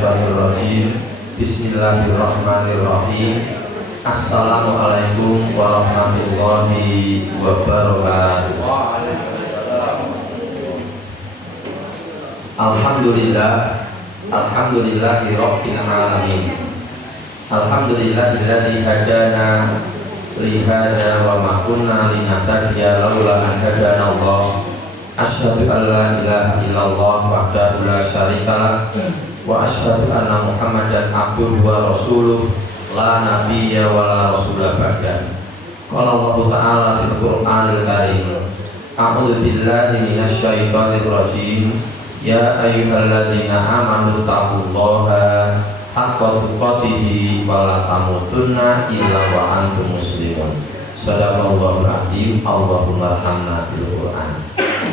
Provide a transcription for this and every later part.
minasyaitonirrajim. Bismillahirrahmanirrahim. Assalamualaikum warahmatullahi wabarakatuh. Alhamdulillahi rabbil alamin. Alhamdulillahilladzi hadana li hadza wa ma kunna linahtadiya laula an hadana Allah. Asyhadu an la ilaha illallah wahdahu la syarikalah wa asyhadu anna Muhammadan abduhu wa rasuluh la nabiyya wa la rasula ba'da. Qala Allah Ta'ala fil Qur'anil Karim. A'udzu billahi minasyaitonir rajim. Ya ayyuhalladzina amanu taqullaha haqqa tuqatih wa la tamutunna illa wa antum muslimun. Shadaqallahul adzim. Allahumma arhamna bil Qur'an.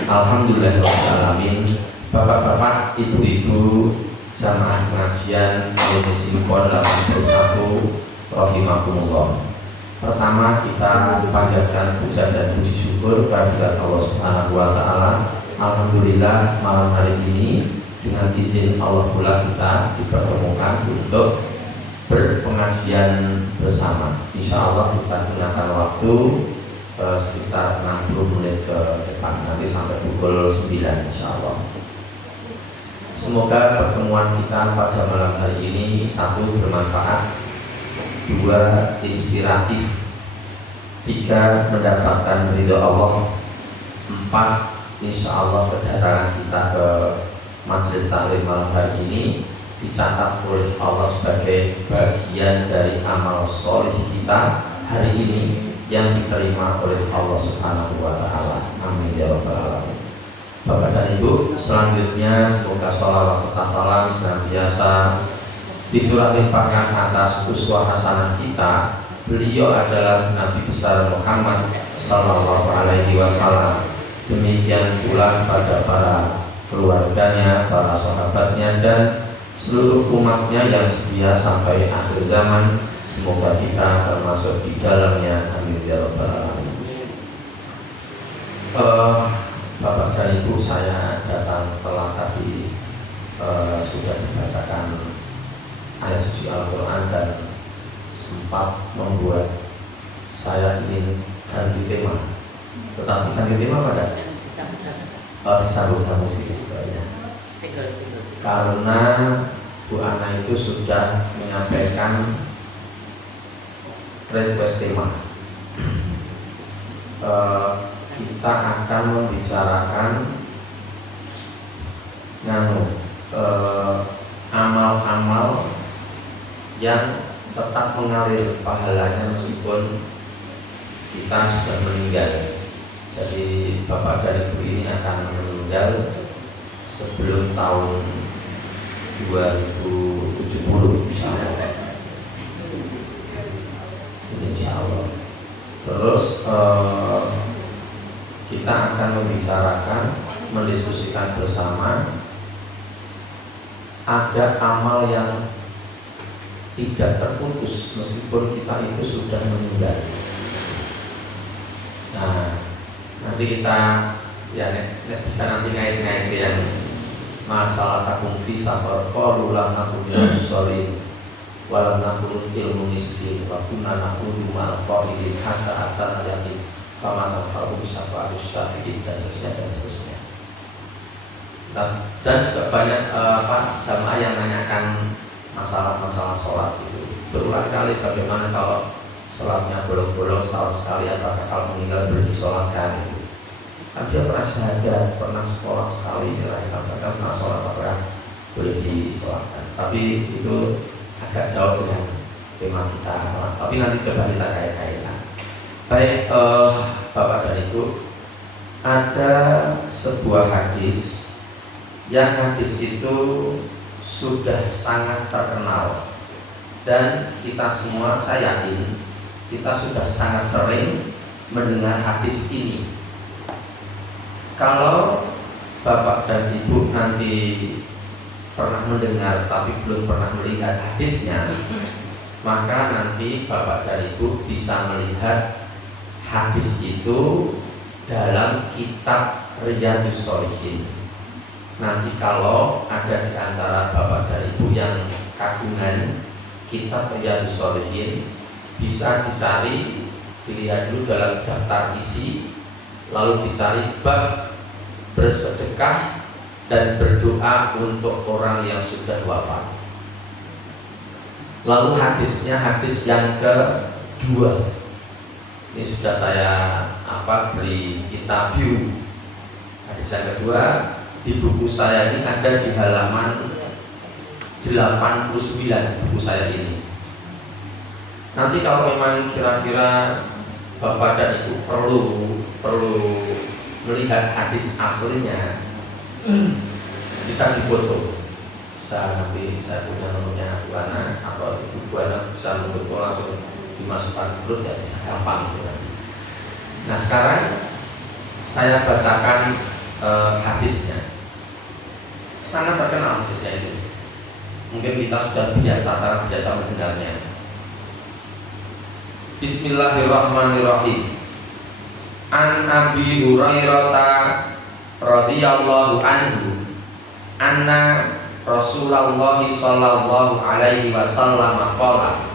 Alhamdulillahirrahmanirrahim. Bapak-bapak, ibu-ibu, jamaah pengajian Alumni Simpon 81 rahimakumullah. Pertama kita panjatkan puja dan puji syukur kepada Allah Subhanahu wa taala. Alhamdulillah malam hari ini dengan izin Allah pula kita dipertemukan untuk berpengajian bersama. Insya Allah kita gunakan waktu sekitar 60 menit ke depan, nanti sampai pukul 9 insya Allah. Semoga pertemuan kita pada malam hari ini, satu, bermanfaat, dua, inspiratif, tiga, mendapatkan ridho Allah, empat, insya Allah kedatangan kita ke majelis taklim malam hari ini dicatat oleh Allah sebagai bagian dari amal soleh kita hari ini yang diterima oleh Allah Subhanahu wa taala. Amin ya rabbal alamin. Bapak dan Ibu, selanjutnya semoga sholawat serta salam senantiasa dicurahkan atas uswah hasanah kita. Beliau adalah Nabi besar Muhammad sallallahu alaihi wasallam. Demikian pula pada para keluarganya, para sahabatnya, dan seluruh umatnya yang setia sampai akhir zaman. Semoga kita termasuk di dalamnya. Amin ya rabbal alamin. Bapak dan Ibu, saya datang telat tadi, sudah dibacakan ayat suci Al-Quran dan sempat membuat saya ingin ganti tema. Tetapi ganti tema pada disambung sih ya. Karena Bu Ana itu sudah menyampaikan request tema. Kita akan membicarakan amal-amal yang tetap mengalir pahalanya meskipun kita sudah meninggal. Jadi Bapak dan Ibu ini akan meninggal sebelum tahun 2070 insya Allah. Terus kita akan membicarakan, mendiskusikan bersama ada amal yang tidak terputus meskipun kita itu sudah meninggal. Nah, nanti kita ya bisa nanti ngait-ngait yang masalah takum fi safar qalu lam nakum minal musallin wa lam nakum ilmu miskin wa kunna nakhudhu ma'al qa'idin hatta atana yaqin fama tanfa'u syafa'atus syafi'in dan seterusnya. Dan juga banyak jamaah yang menanyakan masalah-masalah sholat itu berulang kali, bagaimana kalau sholatnya bolong-bolong setahun sekali, apakah kalau meninggal boleh disolatkan gitu. Kan dia pernah syahadat, pernah sekolah sekali, kita sadar pernah sholat, apakah boleh disolatkan. Tapi itu agak jauh dengan tema kita, tapi nanti coba kita kait-kaitkan. Baik, Bapak dan Ibu, ada sebuah hadis yang hadis itu sudah sangat terkenal dan kita semua, saya yakin kita sudah sangat sering mendengar hadis ini. Kalau Bapak dan Ibu nanti pernah mendengar tapi belum pernah melihat hadisnya, maka nanti Bapak dan Ibu bisa melihat hadis itu dalam kitab Riyadhus Shalihin. Nanti kalau ada di antara bapak dan ibu yang kagungan kitab Riyadhus Shalihin, bisa dicari, dilihat dulu dalam daftar isi, lalu dicari bab bersedekah dan berdoa untuk orang yang sudah wafat. Lalu hadisnya hadis yang kedua, ini sudah saya beri kita view. Hadis yang kedua di buku saya ini ada di halaman 89 buku saya ini. Nanti kalau memang kira-kira bapak dan ibu perlu melihat hadis aslinya, bisa difoto, bisa nanti saya punya nomornya Bu Ana atau Ibu Ana bisa memfoto langsung dimasukkan grup, ya bisa gampang gitu kan. Nah sekarang saya bacakan hadisnya. Sangat terkenal hadisnya itu. Mungkin kita sudah sangat biasa mendengarnya. Bismillahirrahmanirrahim. An Abi Hurairah radhiyallahu anhu anna Rasulullah sallallahu alaihi wasallam qala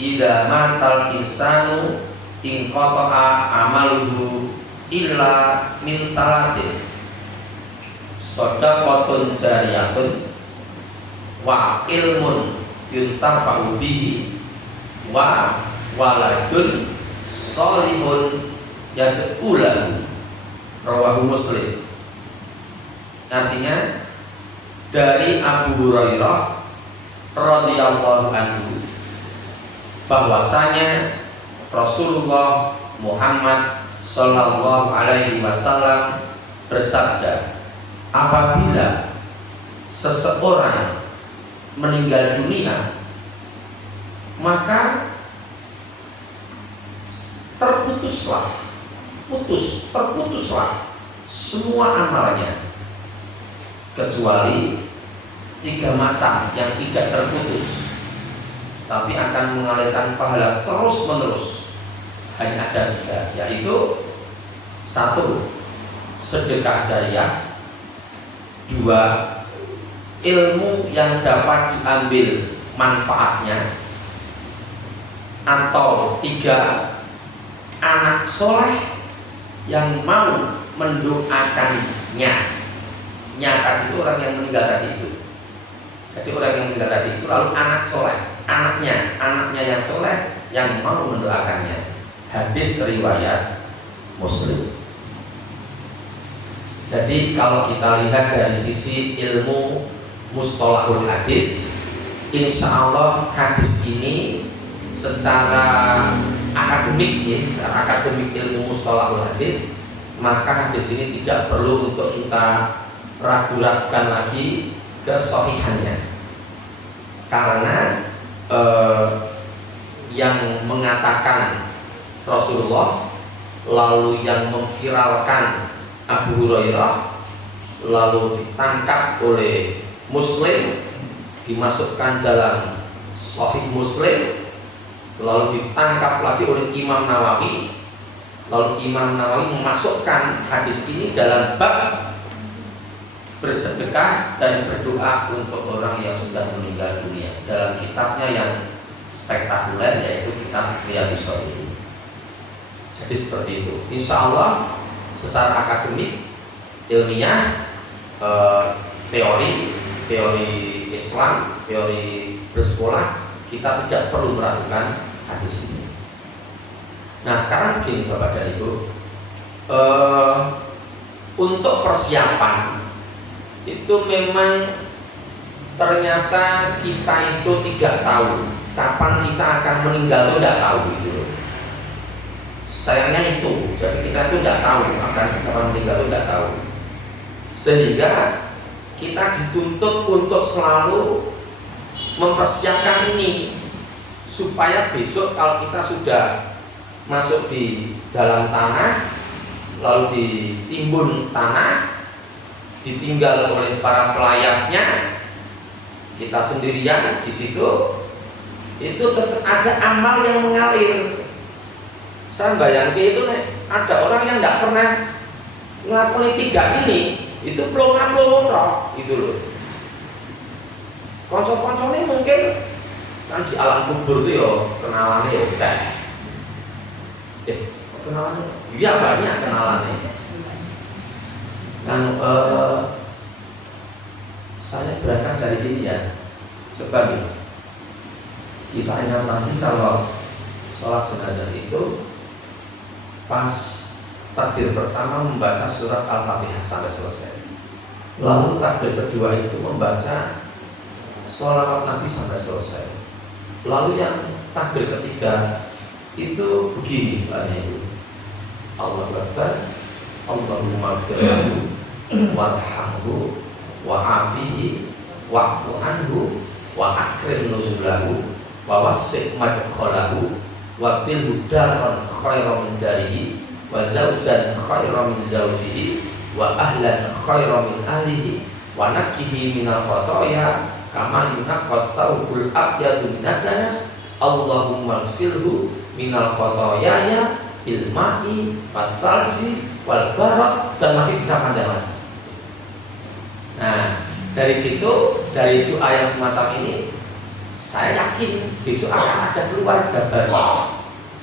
idza matal insanu in qata'a amaluhu illa min talatin shadaqatun jariyatun wa ilmun yuntafa'u bihi wa waladun sholihun yad'u lahu, rawahu Muslim. Artinya dari Abu Hurairah radhiyallahu anhu bahwasanya Rasulullah Muhammad sallallahu alaihi wasallam bersabda, apabila seseorang meninggal dunia, maka terputuslah semua amalnya, kecuali 3 macam yang tidak terputus tapi akan mengalirkan pahala terus menerus. Hanya ada 3, yaitu 1. sedekah jariyah, 2. ilmu yang dapat diambil manfaatnya, atau 3. anak soleh yang mau mendoakannya. Tadi itu orang yang meninggal tadi itu. Jadi orang yang meninggal tadi itu lalu anak soleh, anaknya yang soleh yang mau mendoakannya. Hadis riwayat Muslim. Jadi kalau kita lihat dari sisi ilmu mustalahul hadis, insya Allah hadis ini secara akademik secara akademik ilmu mustalahul hadis, maka hadis ini tidak perlu untuk kita ragu-ragukan lagi kesahihannya, karena yang mengatakan Rasulullah, lalu yang memviralkan Abu Hurairah, lalu ditangkap oleh Muslim, dimasukkan dalam Sahih Muslim, lalu ditangkap lagi oleh Imam Nawawi, lalu Imam Nawawi memasukkan hadis ini dalam bab bersedekah dan berdoa untuk orang yang sudah meninggal dunia dalam kitabnya yang spektakuler, yaitu kitab Riyadhus Shalihin. Jadi seperti itu. Insya Allah secara akademik, ilmiah, teori Islam, teori bersekolah, kita tidak perlu meragukan hadis ini. Nah sekarang begini Bapak dan Ibu, untuk persiapan itu memang ternyata kita itu tidak tahu kapan kita akan meninggal, itu tidak tahu gitu loh. Sayangnya itu, jadi kita itu tidak tahu akan kapan meninggal, itu tidak tahu. Sehingga kita dituntut untuk selalu mempersiapkan ini, supaya besok kalau kita sudah masuk di dalam tanah, lalu ditimbun tanah, ditinggal oleh para pelayatnya, kita sendirian di situ, itu tetap ada amal yang mengalir. Saya bayangkan itu ada orang yang tidak pernah melakukan 3 ini, itu plonga-plongo tok itu loh. Konco-koncone mungkin kan di alam kubur itu ya kenalannya ya udah. Kenalannya? Iya banyak kenalannya. Kan saya berangkat dari ini ya. Coba nih kita ingat lagi kalau sholat jenazah itu pas takbir pertama membaca surat Al-Fatihah sampai selesai. Lalu takbir kedua itu membaca sholawat Nabi sampai selesai. Lalu yang takbir ketiga itu begini doanya itu. Allahu Akbar, Allahumma gfirlahu warhamhu wa'afihi wa'fu anhu wa akrim nuzulahu wa wasi' madkhalahu wa bil daran khairan min darihi wa zawjan khairan min zawjihi wa ahlan khairan min ahlihi wa nakihi minal khotoya kama yunaqqas thawbul abyadu minad danas Allahumma ghsilhu minal khotoyaya bil ma'i wath-thalji wal barad, dan masih bisa panjang lagi. Nah, dari situ, dari doa yang semacam ini, saya yakin besok akan ada keluarga baru.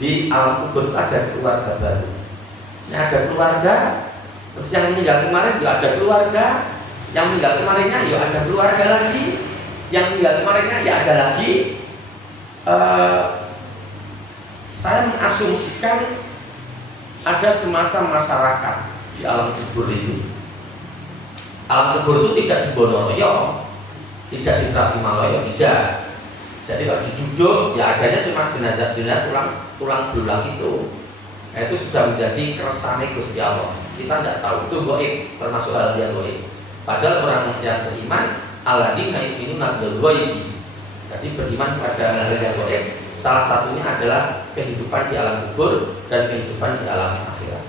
Di alam kubur itu ada keluarga baru. Ini ada keluarga, terus yang meninggal kemarin juga ada keluarga, yang meninggal kemarinnya ya ada keluarga lagi, yang meninggal kemarinnya ya ada lagi. Saya mengasumsikan ada semacam masyarakat di alam kubur itu. Alam kubur itu tidak di Bonoyo, tidak di Prasimaloyo, tidak. Jadi kalau diduduk ya adanya cuma jenazah-jenazah tulang belulang itu. Nah, itu sudah menjadi keresane Gusti Allah. Kita tidak tahu, itu gaib, termasuk hal yang gaib. Padahal orang yang beriman alladzina yu'minuna bil ghaibi. Jadi beriman pada hal yang gaib. Salah satunya adalah kehidupan di alam kubur dan kehidupan di alam akhirat.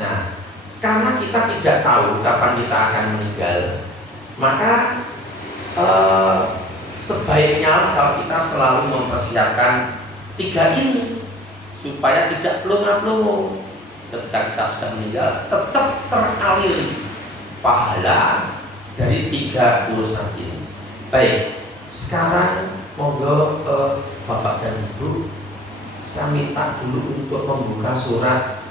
Nah, karena kita tidak tahu kapan kita akan meninggal, maka sebaiknya kalau kita selalu mempersiapkan tiga ini supaya tidak pelongo-pelongo. Ketika kita sudah meninggal, tetap teraliri pahala dari tiga urusan ini. Baik, sekarang monggo Bapak dan Ibu, saya minta dulu untuk membuka surat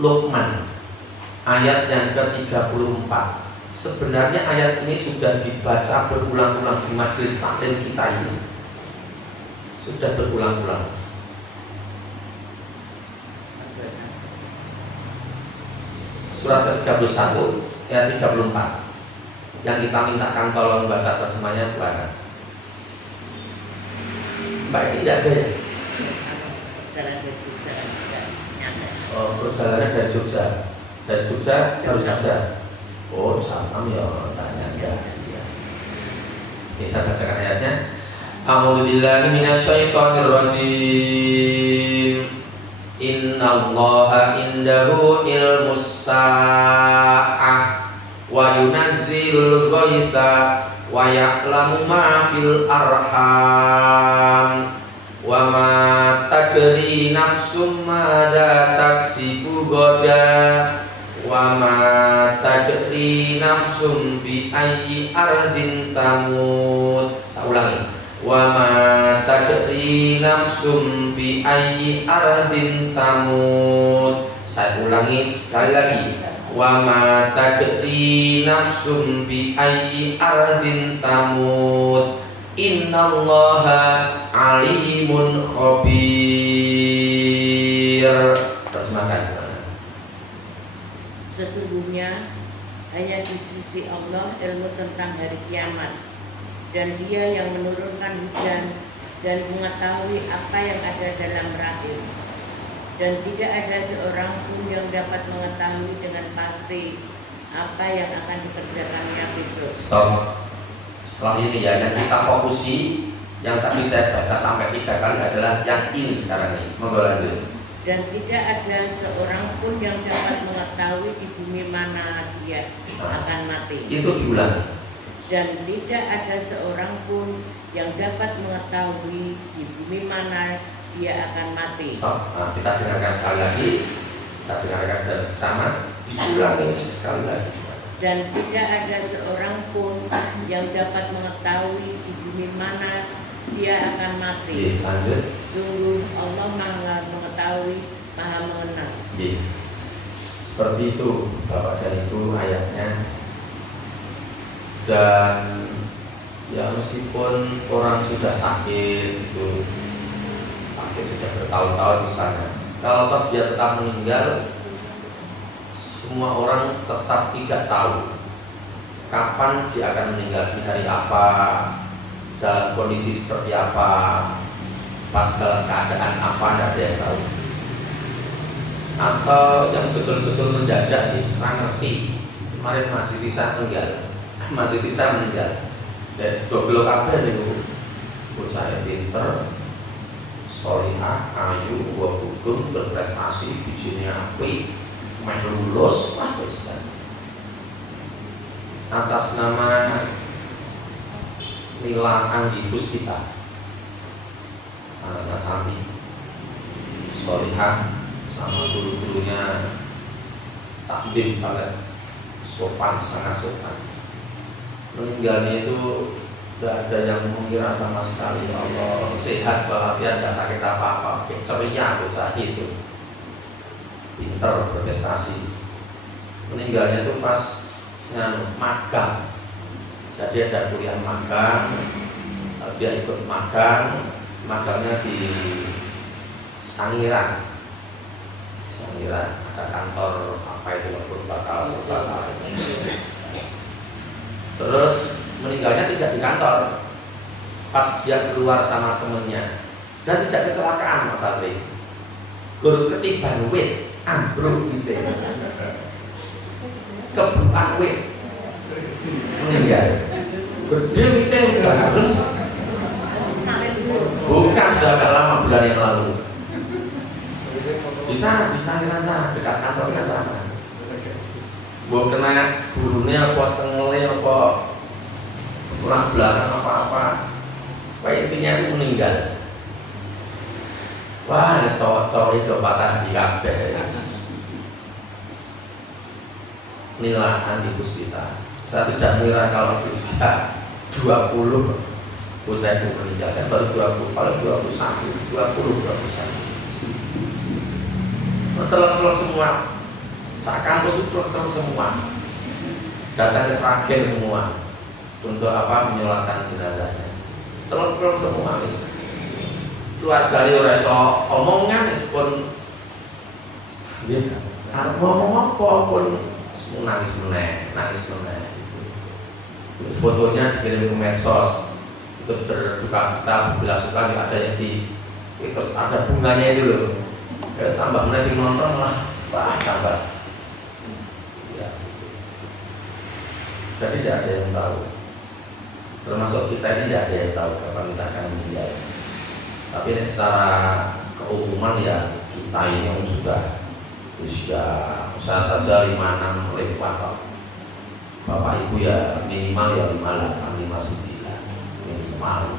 Luqman ayat yang ke-34. Sebenarnya ayat ini sudah dibaca berulang-ulang di majelis taklim kita ini. Sudah berulang-ulang. Surat ke-31 ayat 34. Yang kita mintakan tolong baca terjemahnya bukan. Mbak ini tidak ada ya? Oh, perjalanan dari Jogja. Dari Jogja baru saja. Oh, salam ya, tanya ya. Oke, saya bacakan ayatnya. A'udzubillahi minasyaitonirrajim. Innallaha indahu ilmus sa'ah wa yunazzilul ghaitsa wa ya'lamu ma fil arham wa ma tadri nafsum madza taksibu ghadan wa ma tadri nafsum bi ayyi ardin tamut. Saya ulangi. Wa ma tadri nafsum bi ayyi ardin tamut. Saya ulangi sekali lagi. Wa ma tadri nafsum bi ayyi ardin tamut. Innallaha alimun khabir. Terjemahkan. Sesungguhnya hanya di sisi Allah ilmu tentang hari kiamat, dan Dia yang menurunkan hujan dan mengetahui apa yang ada dalam rahim, dan tidak ada seorang pun yang dapat mengetahui dengan pasti apa yang akan dikerjakannya besok. Stop. Setelah ini ya, yang kita fokusi, yang tadi saya baca sampai 3 kali adalah yang ini sekarang ini. Monggo lanjut. Dan tidak ada seorang pun yang dapat mengetahui di bumi mana dia akan mati. Itu diulang. Dan tidak ada seorang pun yang dapat mengetahui di bumi mana dia akan mati. Stop. Nah, kita dengarkan sekali lagi. Kita dengarkan dalam sesama. Diulangi sekali lagi. Dan tidak ada seorang pun yang dapat mengetahui di bumi mana dia akan mati. Lanjut. Sungguh Allah Maha mengetahui, Maha mengenal. Seperti itu Bapak dan Ibu ayatnya. Dan ya meskipun orang sudah sakit itu, sakit sudah bertahun-tahun di sana, kalau dia tetap meninggal, semua orang tetap tidak tahu kapan dia akan meninggal, di hari apa, dalam kondisi seperti apa, pas dalam keadaan apa, tidak ada yang tahu. Atau yang betul-betul mendadak nih, orang ngerti kemarin masih bisa meninggal, dan dobel kabeh niku bocah pinter, solihah, ayu, buah budung, berprestasi, bijinya apik, main lulus, wah wis atas nama Nila Andi Puspita, anaknya cantik, solihah, sama guru-gurunya taklim banget, sopan, sangat sopan. Meninggalnya itu tidak ada yang mengira sama sekali. Allah sehat walafiat, tidak sakit apa-apa, ceria bocah itu, pinter, berprestasi. Meninggalnya itu pas magang, jadi ada kuliah magang, dia ikut magang, magangnya di Sangiran, ada kantor apa itu bakal. Terus meninggalnya tidak di kantor, pas dia keluar sama temennya, dan tidak kecelakaan Mas Adri, guru ketiban wit ambruk gitu, kebukan wit, meninggal, gede witnya udah terus, bukan sudah agak lama, bulan yang lalu, di sana dekat kantornya sana. Gue kena gurunya apa cengle apa kurang belakang apa-apa, intinya itu meninggal. Wah, cowok-cowok itu patah di kabeh. Nila Andi Puspita. Saya tidak mengira kalau usia 20 bocah itu meninggal, kan baru 20, kalau 21, telur semua. Saat kampus itu telur semua, datang ke Sragen semua untuk apa, menyolatkan jenazahnya. Telur semua, keluarga dia ora iso omongan, pun dia ngomong apa pun nangis meneh. Fotonya dikirim ke medsos, ikut berduka cita, belasungkawa, ada yang di, terus ada bunganya itu loh. Tambah meneh sing nonton malah wah tambah. Jadi tidak ada yang tahu, termasuk kita ini tidak ada yang tahu kapan kita akan meninggal. Tapi ini secara keumuman ya, kita ini yang sudah usia saja 56 lewat, bapak ibu ya minimal ya 58, 59 minimal,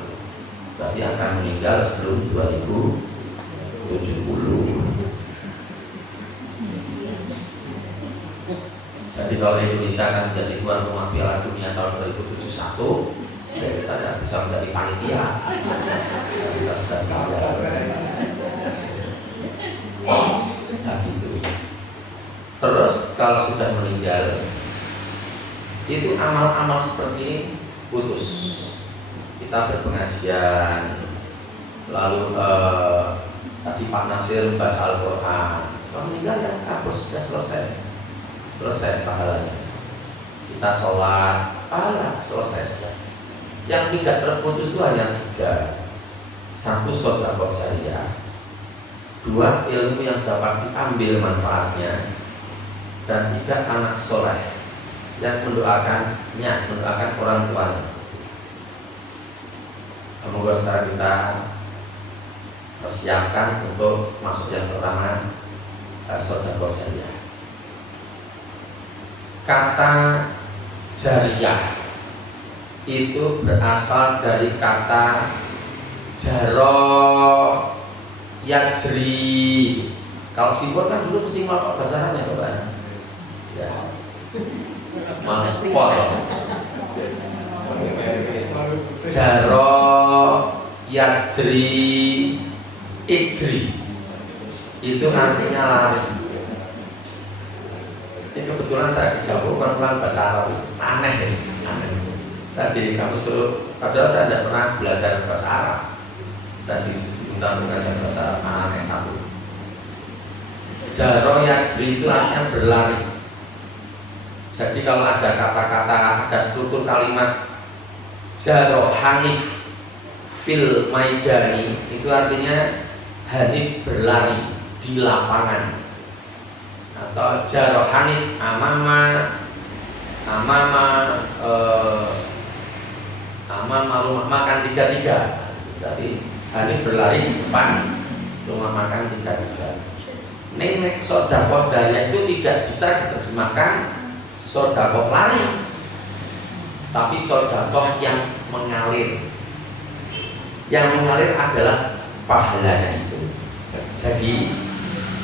berarti akan meninggal sebelum 2070. Jadi kalau Indonesia akan menjadi tuan rumah Piala Dunia tahun 2071, ya kita tidak bisa menjadi panitia. Kita sudah tinggal. Nah gitu. Terus kalau sudah meninggal, itu amal-amal seperti ini putus. Kita berpengajian, lalu tadi Pak Nasir baca Al-Quran, setelah meninggal ya hapus, sudah selesai pahalanya. Kita sholat, pahala selesai sudah. Yang tidak terputus itu hanya 3. 1 sedekah jariah, 2 ilmu yang dapat diambil manfaatnya, dan 3 anak soleh yang mendoakan orang tuanya. Semoga sekarang kita persiapkan untuk masuk yang pertama, sedekah jariah. Kata jariyah itu berasal dari kata jaro yajri. Kalau simbol kan dulu mesti ngapa bahasa Arab ya Pak? Ya. Mahpol. Jaro yajri ijri. Itu artinya lari. Ini kebetulan saya digabungkan dengan bahasa Arab. Aneh ya sih, aneh. Saya di kampus dulu, padahal saya tidak pernah belajar bahasa Arab. Saya diundang belajar bahasa Arab, aneh satu. Jaro yajri itu artinya berlari. Jadi kalau ada kata-kata, ada struktur kalimat Jaro Hanif fil maidani, itu artinya Hanif berlari di lapangan. Atau Jaro Hanif amama rumah makan 33. Berarti Hanif berlari di depan rumah makan 33. Nenek sodako jariah itu tidak bisa diterjemahkan sodako lari, tapi sodako yang mengalir. Yang mengalir adalah pahalanya itu. Jadi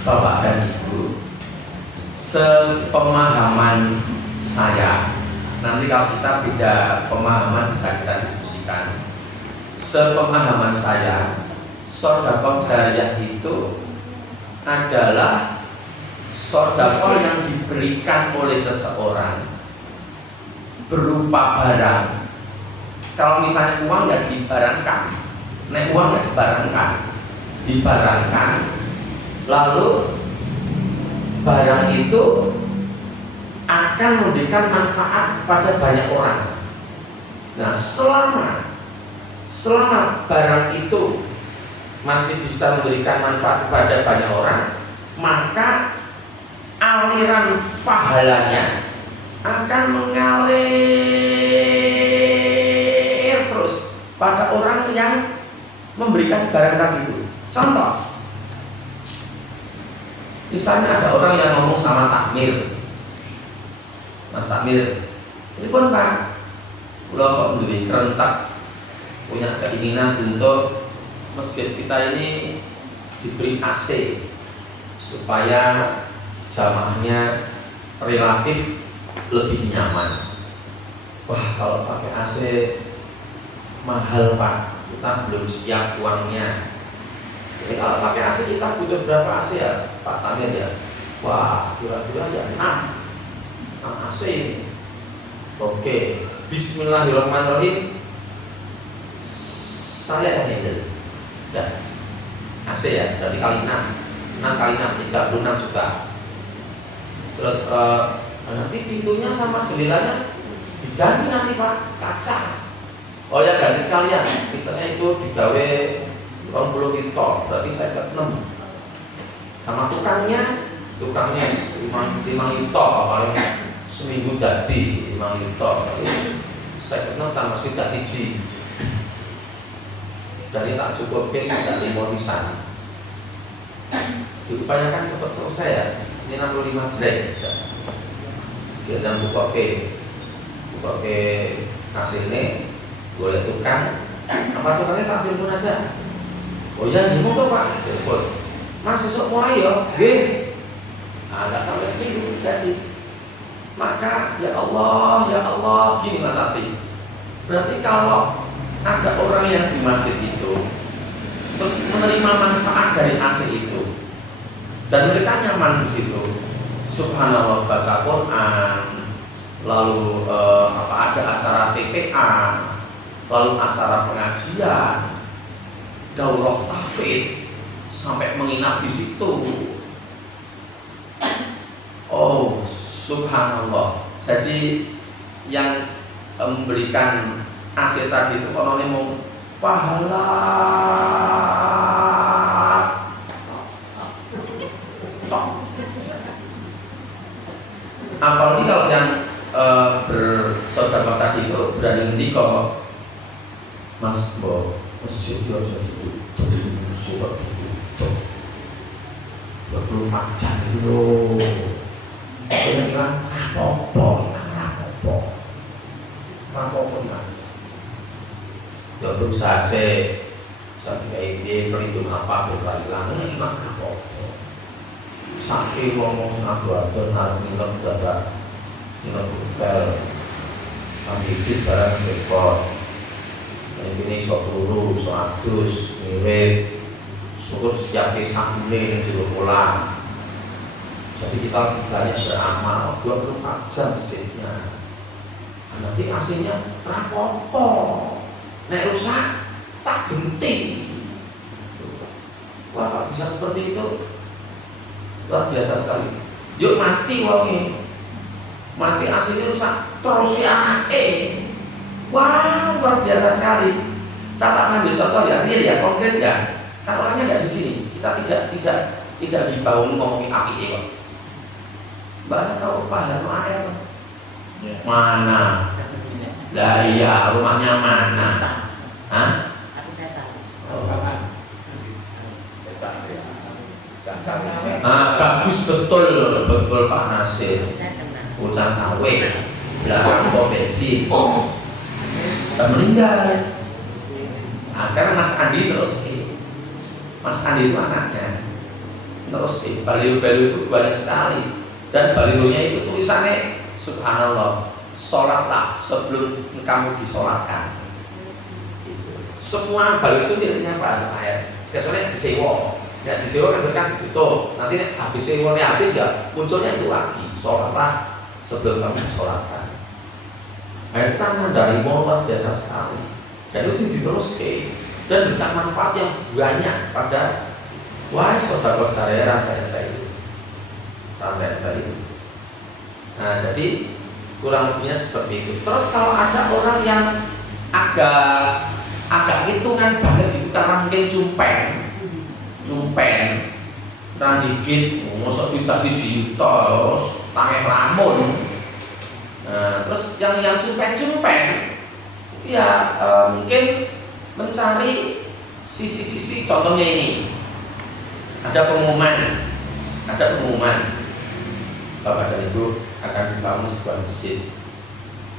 Bapak dan Ibu, sepemahaman saya, nanti kalau kita beda pemahaman bisa kita diskusikan. Sepemahaman saya, sodako jariah itu adalah sodako yang diberikan oleh seseorang berupa barang. Kalau misalnya uang nggak dibarangkan, uang nggak dibarangkan, lalu barang itu akan memberikan manfaat kepada banyak orang. Nah, selama barang itu masih bisa memberikan manfaat kepada banyak orang, maka aliran pahalanya akan mengalir terus pada orang yang memberikan barang tadi itu. Contoh, misalnya ada orang yang ngomong sama takmir, Mas Takmir, ini pun Pak, kalau kok menjadi kerentak, punya keinginan untuk masjid kita ini diberi AC supaya jamaahnya relatif lebih nyaman. Wah, kalau pakai AC mahal Pak, kita belum siap uangnya. Jadi kalau pakai AC kita butuh berapa AC ya Pak Tamir ya? Wah, kira-kira ya 6 AC. Oke, Bismillahirrahmanirrahim. Saya yang handle. Dan AC ya, berarti kali 6 kali 6, 36 juta. Terus nanti pintunya sama jendelanya diganti nanti Pak, kaca. Oh ya, ganti sekalian. Misalnya itu digawe 20 juta, berarti saya dapat 6. Sama tukangnya 5 juta, paling seminggu jadi 5 juta. Saya dapat 6 tambah sudah siji. Dari tak cukup case sudah 5 sisan. Diupayakan cepat selesai ya. Ini 65 jelek. Dia dan buka ke kasih ini, boleh tukang. Apa tukangnya tak telepon aja. Oh iya, gimana Pak? Telepon. Mas besok mulai ya. Nah, nggak sampai seminggu jadi. Maka ya Allah, gini Mas Ati. Berarti kalau ada orang yang di masjid itu terus menerima manfaat dari AC itu dan mereka nyaman di situ, subhanallah, baca Quran, lalu ada acara TPA, lalu acara pengajian, daurah tahfidz, sampai menginap di situ. Oh, subhanallah. Jadi yang memberikan AC tadi itu kalau mau pahala, apalagi kalau yang bersaudara tadi itu berani nikah, Mas masjid dia jadi coba ditutup 24 jam dulu. Saya bilang rapopo ya berusaha saya kayak dia perhitung apa berapa hilang ini nggak apa-apa. Saking ngomong senado-ado naruh nilem dadak nilem hotel ambidit barang repot. Ini iso turu, iso adus, mirip syukur siap sakune yang jero pola. Jadi kita banyak beramal 24 jam masjidnya. Nanti aslinya rapopo, nek rusak tak genting. Wah, bisa seperti itu, luar biasa sekali. Yuk mati wonge, mati aslinya rusak terus ya wah, luar biasa sekali. Saya tak ambil contoh ya, real ya, konkret ya. Taruhannya nggak di sini. Kita tidak dibangun ngomongin api kok. Mbak tahu Pak Harno air mana? Lah iya, rumahnya mana? Hah? Tapi saya tahu. Bagus betul Pak Nasir. Saya kenal. Ucang sawit, belakang pom bensin, sudah meninggal. Nah sekarang Mas Andi terus Mas Andi itu anaknya terus baliho-baliho itu banyak sekali, dan balihonya itu tulisannya subhanallah, sholatlah sebelum kamu disolatkan. Semua baliho itu tidaknya Pak ayat kecuali disewa. Ya disewa kan mereka ditutup. Nanti habis sewanya habis ya munculnya itu lagi, sholatlah sebelum kamu disolatkan. Itu kan dari luar biasa sekali, dan itu diteruskan dan berikan manfaat yang banyak pada saudara saya rantai itu. Nah jadi kurang lebihnya seperti itu. Terus kalau ada orang yang agak hitungan banget gitu karena mungkin cumpen randikit mosok sudah siji terus tangeh lamun. Nah, terus yang cumpen ya mungkin mencari sisi-sisi, contohnya ini ada pengumuman Bapak dan Ibu akan dibangun sebuah masjid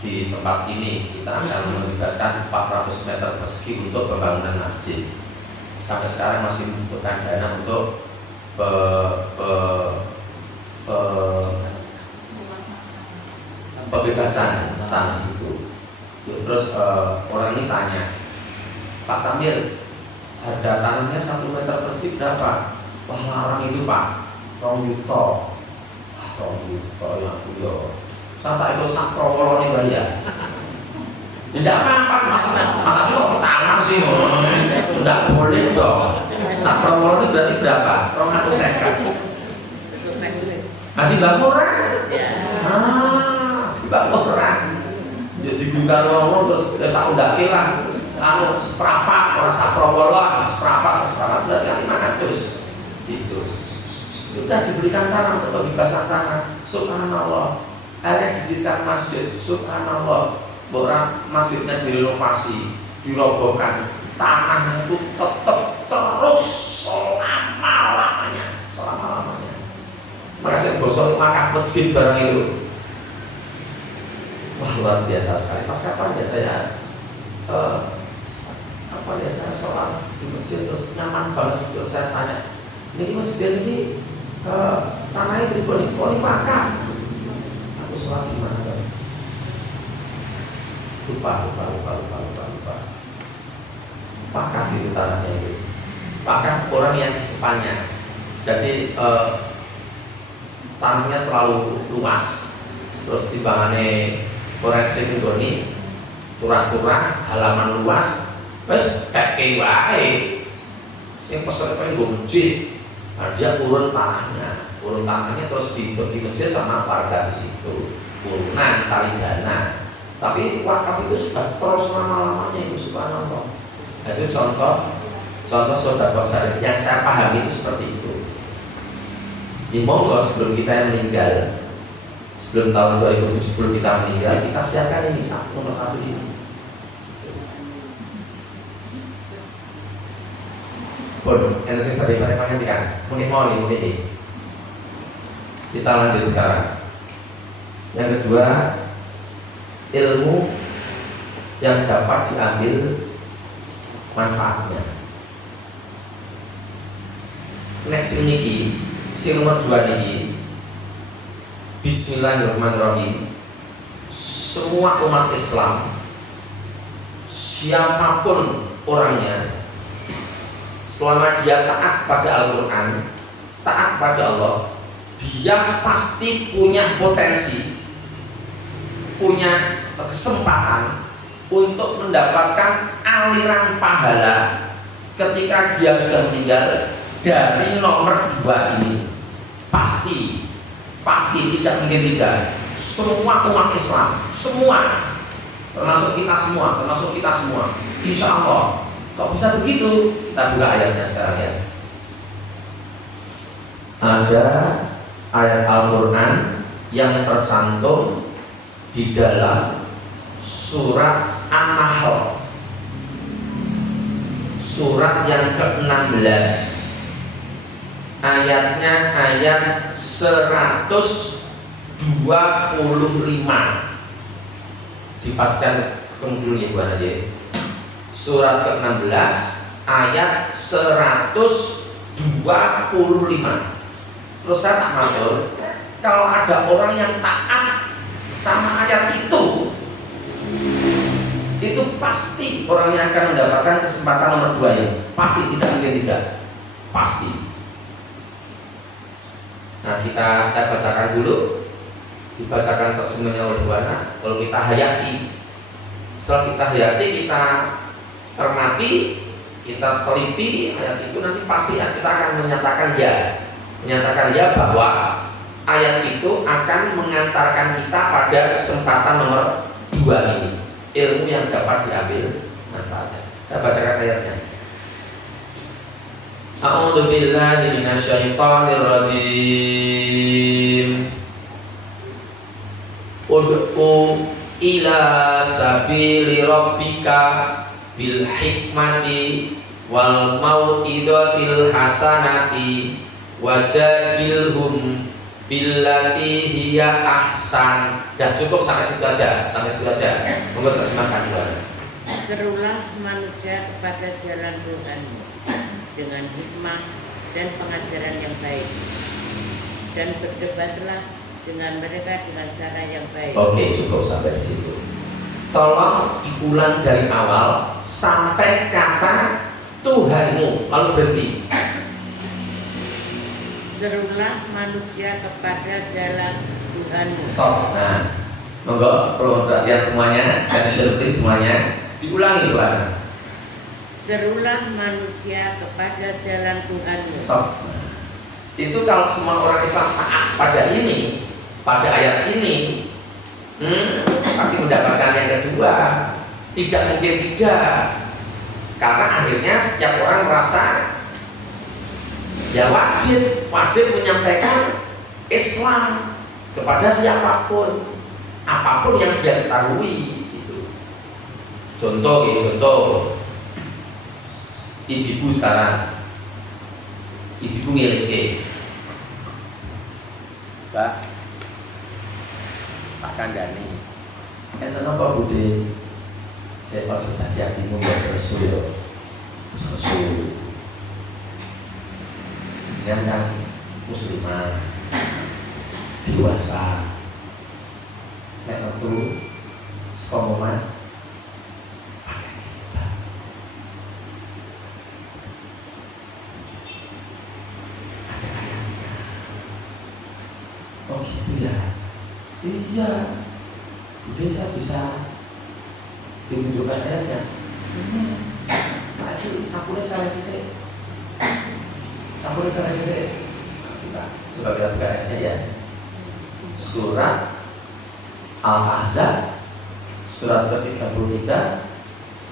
di tempat ini. Kita akan membebaskan 400 meter persegi untuk pembangunan masjid. Sampai sekarang masih membutuhkan dana untuk pembebasan tanah itu. Terus orang ini tanya, Pak Tamir, harga tanahnya 1 meter persegi berapa? Wah larang itu Pak, 2 juta. 2 juta ya aku yo. Sampai itu sak prowolo nih bayar. Tidak apa-apa, masa itu kok tanah sih, tidak boleh dong. Sak prowolo ini berarti berapa? 250. Nanti bangun orang. Bangun orang. Jadi guntar ngomong terus tak udah hilang. Seprapat orang sak prowolo, seprapat berarti 500. Itu sudah diberikan tanah untuk pembebasan tanah. Subhanallah. Akhirnya didirikan masjid. Subhanallah. Orang masjidnya direnovasi, dirobohkan, tanahnya itu tetap terus selama-lamanya. Merasa bosok makan masjid barang itu. Wah luar biasa sekali. Pas kapan ya saya saya sholat di masjid terus nyaman banget. Terus saya tanya, ini masjid ini tanahnya diboni makan. Aku sholat di mana? Lupa. Pakaf itu tanahnya itu. Pakaf orang yang di depannya. Jadi tanahnya terlalu luas. Terus timbangane orang sing nggoni turah-turah halaman luas. Wes kakek wae. Sing pesen pengen nggo masjid. Nah, dia urun tanahnya terus di masjid sama warga di situ. Urunan cari dana. Tapi wakaf itu sudah terus lama-lamanya itu subhanallah. Itu contoh sedekah syariah yang saya pahami itu seperti itu. Di monggo sebelum kita meninggal, sebelum tahun 2070 kita meninggal, kita siapkan ini nomor satu ini. Pun, yang sing tadi mereka hentikan, muni. Kita lanjut sekarang. Yang kedua, ilmu yang dapat diambil manfaatnya. Next ini Sing nomor 2 niki. Bismillahirrahmanirrahim. Semua umat Islam, siapapun orangnya, selama dia taat pada Al-Quran, taat pada Allah, dia pasti punya potensi, punya kesempatan untuk mendapatkan aliran pahala ketika dia sudah meninggal dari nomor 2 ini. Pasti tidak mungkin tidak. Semua umat Islam, semua, termasuk kita semua, insya Allah. Kok bisa begitu? Kita buka ayatnya sekarang ya. Ada ayat Al-Quran yang tercantum di dalam surat An-Nahl, surat yang ke-16, ayatnya ayat 125. Dipaskan dulu ya Bu Nadia. Surat ke-16 ayat 125. Terus saya tak matur, kalau ada orang yang taat sama ayat itu pasti orangnya akan mendapatkan kesempatan nomor 2 ini. Pasti, tidak mungkin tidak. Pasti. Nah, saya bacakan dulu. Dibacakan terjemahnya oleh Bu Ana. Kalau kita hayati, setelah kita hayati, kita cermati, kita teliti ayat itu, nanti pasti kita akan menyatakan ya bahwa ayat itu akan mengantarkan kita pada kesempatan nomor 2 ini, ilmu yang dapat diambil manfaatnya. Saya bacakan ayatnya. A'udzu billahi minasyaitonir rajim. Ud'u ila sabili rabbika bil hikmati wal mau'izatil hasanati wajadilhum billati hiya ahsan. Dah cukup sampai situ aja. Monggo terjemahkan dulu. Serulah manusia kepada jalan Tuhanmu dengan hikmah dan pengajaran yang baik, dan berdebatlah dengan mereka dengan cara yang baik. Oke, cukup sampai di situ. Tolong diulang dari awal sampai kata Tuhanmu, lalu berhenti. Serulah manusia kepada jalan Tuhanmu. Stop. Nah, monggo perlu perhatian semuanya dan seperti semuanya diulangi Tuhan. Serulah manusia kepada jalan Tuhanmu. Stop. Nah, itu kalau semua orang Islam taat pada ayat ini, pasti mendapatkan yang kedua. Tidak mungkin tidak, karena akhirnya setiap orang merasa ya wajib menyampaikan Islam kepada siapapun, apapun yang dia ketahui gitu. Contoh ibu sekarang, ibu ngeleke Pak Kandani, kenapa Bude? Saya ojo hati-hatimu ojo kesu. Jangan kan muslimah dewasa, nek metu sekomoman pakai cinta. Ada ayatnya. Oh gitu ya. Iya, udah saya bisa ditunjukkan ayatnya. Saya itu sampulnya saya kisah. Coba kita buka ayatnya ya. Surat Al-Ahzab, surat ke-33,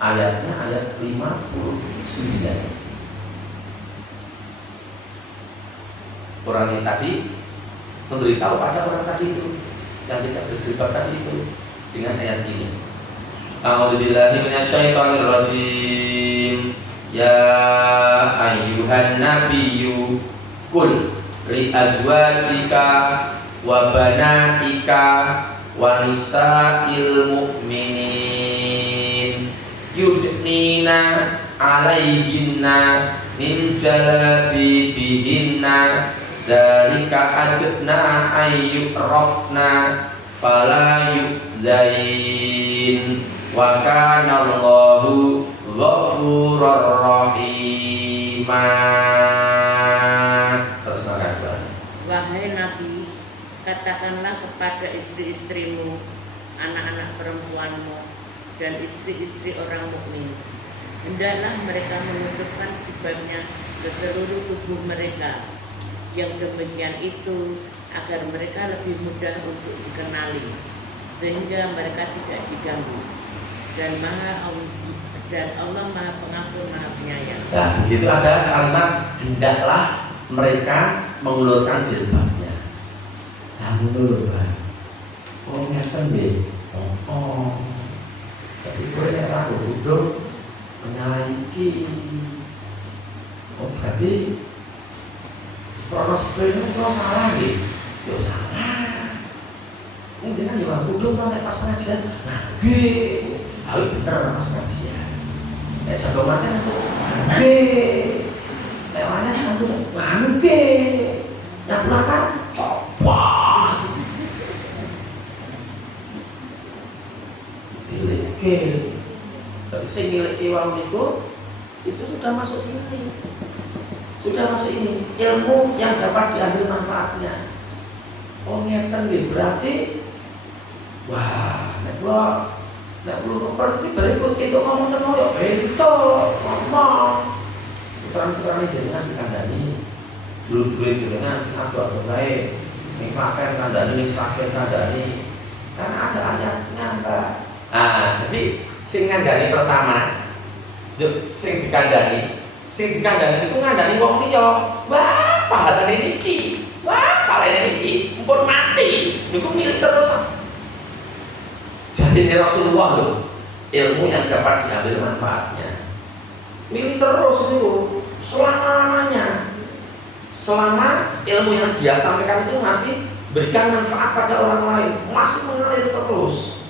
ayatnya ayat 59. Orang yang tadi memberitahu pada orang tadi itu yang tidak bersifat tadi itu dengan ayat ini. A'udzubillahi minasyaitonir rajim. Ya ayyuhan nabiyyu qul li azwajika wa banatika wa nisa'il mu'minin yudnina 'alaihinna min jalabibihinna Dzalika adna ayyurafna fala yu'zain wa kana Allahu ghafurur rahima. Terjemahkan. Wahai Nabi, katakanlah kepada istri-istrimu, anak-anak perempuanmu, dan istri-istri orang mukmin, hendaklah mereka menutupkan jilbabnya ke seluruh tubuh mereka. Yang demikian itu agar mereka lebih mudah untuk dikenali, sehingga mereka tidak diganggu. Dan Allah Maha Pengampun, Maha Penyayang. Nah, di situ ada kalimat hendaklah mereka mengulurkan jilbabnya. Nah, menurut Pak, oh ngeten deh, tapi gue yang ragu duduk menaiki. Oh berarti seprono itu kalau salah deh, yo salah. Ini jangan yo aku duduk nek pas pengajian, nah gue, aku bener pas pengajian. Nek jago mati aku, gue, nek mana aku tuh, gue, yang belakang coba. Dileke, tapi sing ngileke wong niku itu sudah masuk sini, sudah masuk ini ilmu yang dapat diambil manfaatnya. Oh ngeten nggih, berarti wah nek kula berarti berikut itu ngomong tenan ya bento ngomong putaran-putaran jenengan dikandani dulur-dulur jenengan sing ado-ado bae ning klaten kandani ning sakit kandani karena ada ayatnya Mbak. Ah, jadi sing ngandani pertama, sing dikandani itu ngandani wong liya. Wah, pahalane niki. Wah, pahalane niki mumpun mati. Niku milik terus. Jadi Rasulullah loh, ilmu yang dapat diambil manfaatnya. Milik terus itu selama-lamanya. Selama ilmu yang dia sampaikan itu masih berikan manfaat pada orang lain, masih mengalir terus.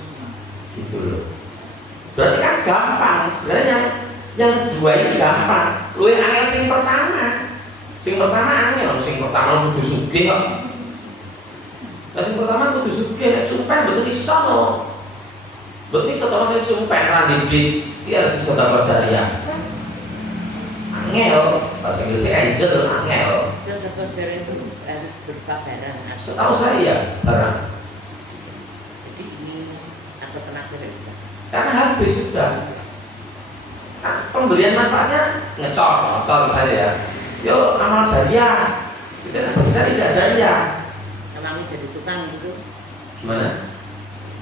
Gitu loh. Berarti kan gampang sebenarnya yang dua ini gampang. Lu yang angel sing pertama angel, sing pertama kudu sugih kok. Lah sing pertama kudu sugih nek cumpen betul iso no. Betul iso to nek cumpen ra didik, dia harus bisa dapat jariah. Angel, bahasa Inggrisnya angel, angel. Dapat jariah itu harus berupa barang. Setahu saya barang. Karena habis sudah. Nah, pemberian manfaatnya ngecor misalnya ya. Yo amal jariah. Itu kan bisa tidak jariah. Emang jadi tukang gitu. Gimana?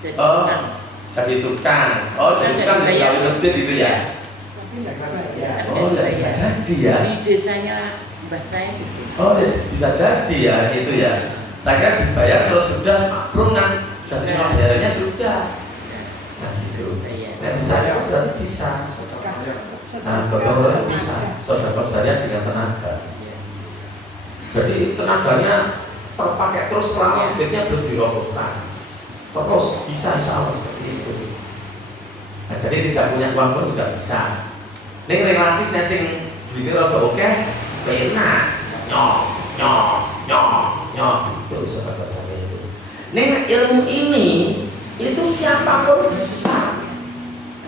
Jadi tukang. Jadi tukang. Jadi tukang gawe masjid itu ya. Tapi enggak ya. Oh, enggak bisa jadi ya. Di desanya mbah saya gitu. Oh, bisa jadi ya itu ya. Saya kira dibayar terus sudah maklum kan. Sudah terima bayarannya sudah. Nah gitu. Nah misalnya berarti bisa. Nah beberapa bisa. Sedekah saya dengan tenaga. Jadi tenaganya terpakai terus selama objeknya belum dirobohkan. Terus bisa insya Allah seperti itu. Nah jadi tidak punya uang pun juga bisa. Ini relatif sing duitnya rada oke, enak. Nyok. Itu sedekah saya itu. Nih ilmu ini itu siapapun bisa,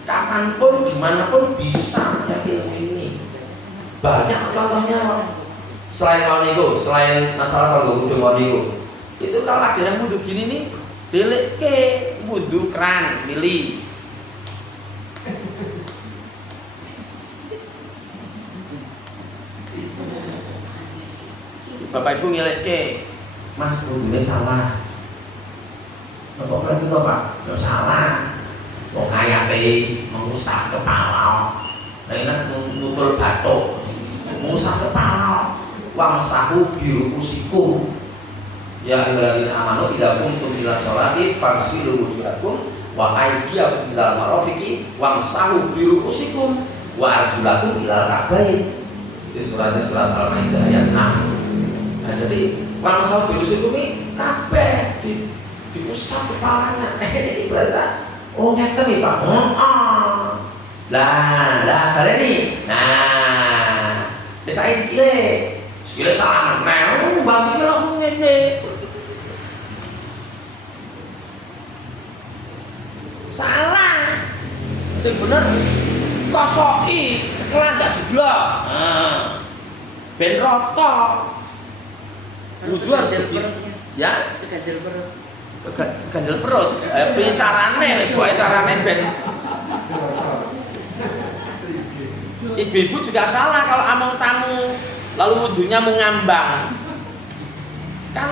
kapanpun, dimanapun bisa ya ilmu ini. Banyak contohnya. Selain niku, selain masalah kalau wudu niku, itu kalau ada yang wudu gini nih, dileke wudu keran, milih. Bapak Ibu ngileke, Mas wudunya salah. Bapak kira itu Pak, ya salah. Wong ayate mengusap kepala. Enak nutul batuk. Mengusap kepala. Wamsahu biruusikum. Ya ayyuhalladzina amanu idza qumtum ila sholati fagsilu wujuhakum wa aydiyakum ilal marafiqi wamsahu biruusikum wa arjulakum ilal ka'bayn. Itu surat Al-Maidah ayat 6. Nah, jadi wamsahu biruusikum ini kabeh diusap kepalanya. Ini berarti oh ngeten nih Pak. Lah kali ini. Nah, saya sikile Sekali salah meneh, bahasa iki lho ngene. Salah. Sing bener kosoki, cekelan gak jeblok. Nah. Ben rata. Wudu harus begitu. Ya, Ganjel perut. ganjel perut. Piye carane wis pokoke carane ben ibu-ibu juga salah kalau among tamu lalu wudunya mau ngambang. Kan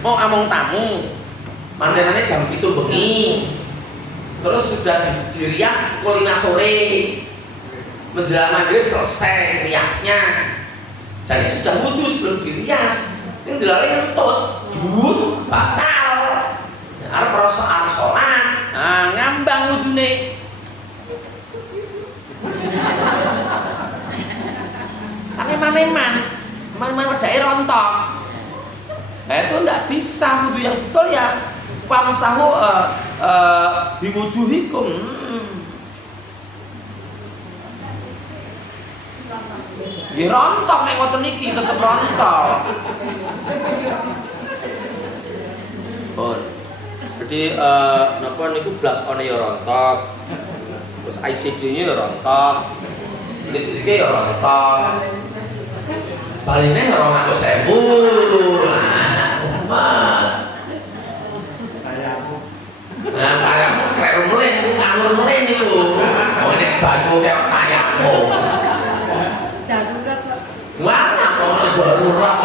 mau among tamu mantenane jam 7 bengi. Terus sudah dirias pukul 5 sore. Menjelang maghrib selesai riasnya. Jadi sudah wudu sebelum dirias. Ini dilalui kentut, duit, batal. Arep perasaan sholat, ngambang wudune. Aneman-aneman wedake rontok. Nah itu ndak bisa wudu yang betul ya. Pamsahu biwujuhikum. Ya rontok nek ngoten niki tetep rontok. Pun. Jadi napa niku blas one ya rontok. Terus ICD-nya ya rontok. Listrik ya rontok. Baline 200.000. Nah, kayamu krek melin, nganggur melin niku. Wong nek banyu kaya kayamu. Darurat kok. Mana kok darurat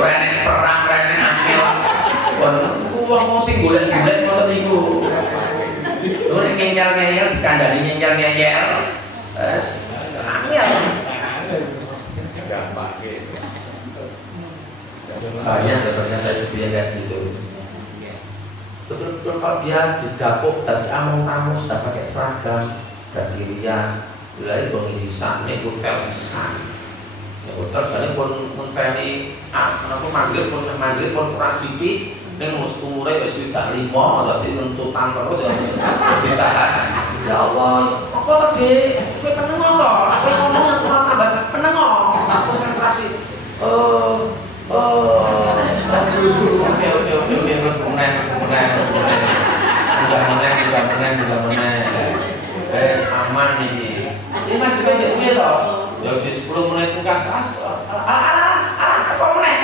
rene perang rene angel. Kon wong sing golek-golek ngoten niku. Lho nek ngeyel-ngeyel dikandani ngeyel-ngeyel. Wes angel. Banyak ternyata itu yang kayak gitu. Betul-betul kalau dia didapuk tadi among tamu sudah pakai seragam dan dirias, mulai mengisi sana hotel sisa. Ya hotel jadi pun menteri apa manggil pun kurang sipit. Neng mus umurnya wis sudah 5 atau tuntutan terus ya terus ditahan. Ya Allah, apa lagi? Kowe peneng to? Kowe ngomong kurang tambah peneng konsentrasi. Oke, juga meneng. Aman nih. Ini kan juga sih toh. Ya 10 menit mukas teko meneh.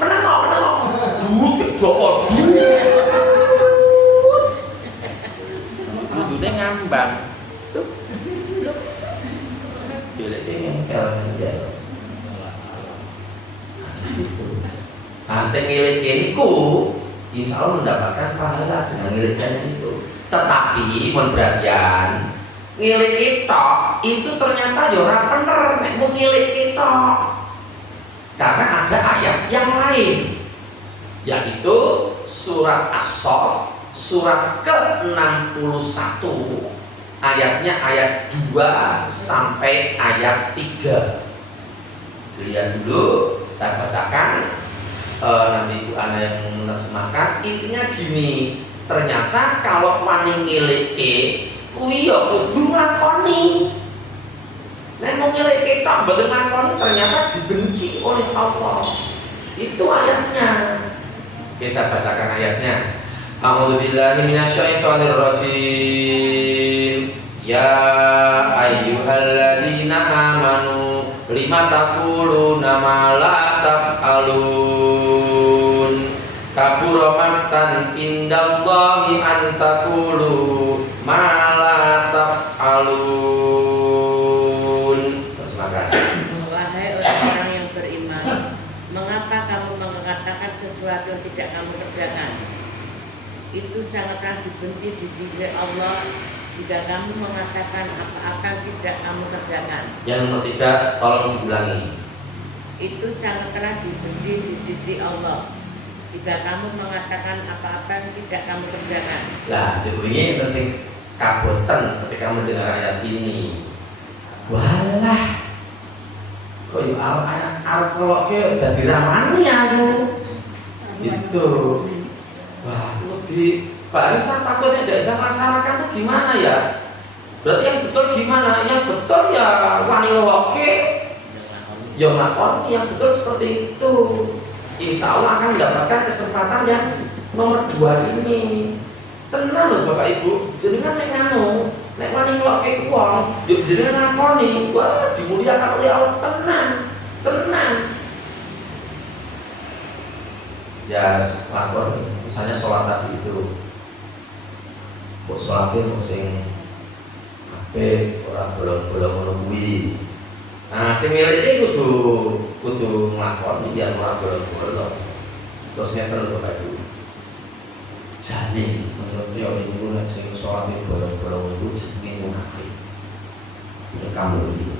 Meneng. Duh, dopo. Wudune ngambang. Dileke ngengkel aja. Sing ngilike niku insya Allah mendapatkan pahala dengan ngilike itu. Tetapi mun perhatian ngilike tok itu ternyata ya ora bener nek mung ngilike tok. Karena ada ayat yang lain yaitu surat As-Saff surat ke-61 ayatnya ayat 2 sampai ayat 3. Lihat dulu, saya bacakan. Nanti Ibu Ana yang menerjemahkan. Intinya gini, ternyata kalau wani ngilike kuwi ya kudu nglakoni. Nek mau ngilike tok mboten nglakoni ternyata dibenci oleh Allah. Itu ayatnya. Oke, saya bacakan ayatnya. A'udzubillahi minasyaitonirrajim. Ya ayyuhalladzina amanu lima taquluna ma la taf'alun kabura maqtan indallahi an taqulu ma la taf'alun. Terjemahkan. Wahai orang-orang yang beriman, mengapa kamu mengatakan sesuatu yang tidak kamu kerjakan? Itu sangatlah dibenci di sisi Allah jika kamu mengatakan apa-apa yang tidak kamu kerjakan. Yang nomor 3 tolong diulangi. Itu sangatlah dibenci di sisi Allah jika kamu mengatakan apa-apa yang tidak kamu kerjakan. Lah, itu ini sing kaboten ketika mendengar ayat ini. Walah, kok yo arep ngelokke dadi ramani aku. Gitu. Wah, di Pak Arisa takutnya tidak bisa masyarakat itu gimana ya? Berarti yang betul gimana? Yang betul ya wani ngelokke yang lakoni yang betul seperti itu. Insya Allah akan mendapatkan kesempatan yang nomor 2 ini. Tenang loh Bapak Ibu, jenengan nek nganu, nek wani ngelokke wong, yo jenengan lakoni, wah dimuliakan oleh Allah. Tenang. Ya lakoni, misalnya sholat tadi itu, kok sholatnya kok sing apik, ora bolong-bolong ngono kuwi. Nah, sing milih kudu nglakoni biar ora bolong-bolong. Terus ngeten lho Bapak Ibu. Jane menurut teori niku nek sing salate bolong-bolong iku jenenge munafik. Tidak kamu ini.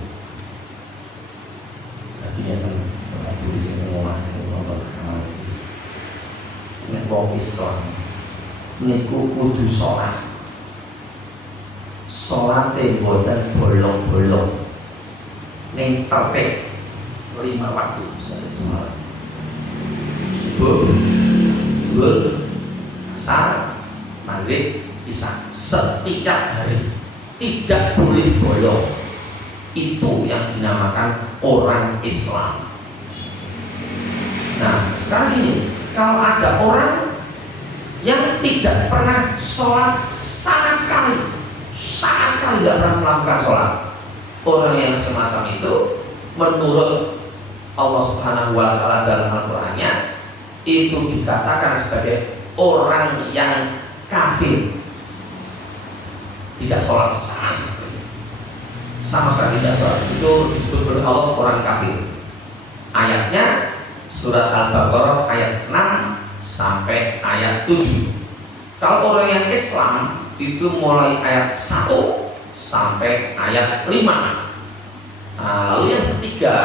Jadi ngeten Bapak Ibu sing ngomong sing ngomong kamar iki. Nek wong Islam niku kudu salat. Salate mboten bolong-bolong. Ning tertib 5 waktu semalam. Subuh, zuhur, asar, maghrib, isya setiap hari tidak boleh bolong. Itu yang dinamakan orang Islam. Nah sekarang ini kalau ada orang yang tidak pernah sholat sama sekali tidak pernah melakukan sholat, orang yang semacam itu menurut Allah Subhanahu wa Ta'ala dalam Al-Qur'annya itu dikatakan sebagai orang yang kafir, tidak sholat sama sekali tidak sholat, itu disebut oleh Allah orang kafir. Ayatnya surat Al-Baqarah ayat 6 sampai ayat 7. Kalau orang yang Islam itu mulai ayat 1 sampai ayat 5. Nah, lalu yang ketiga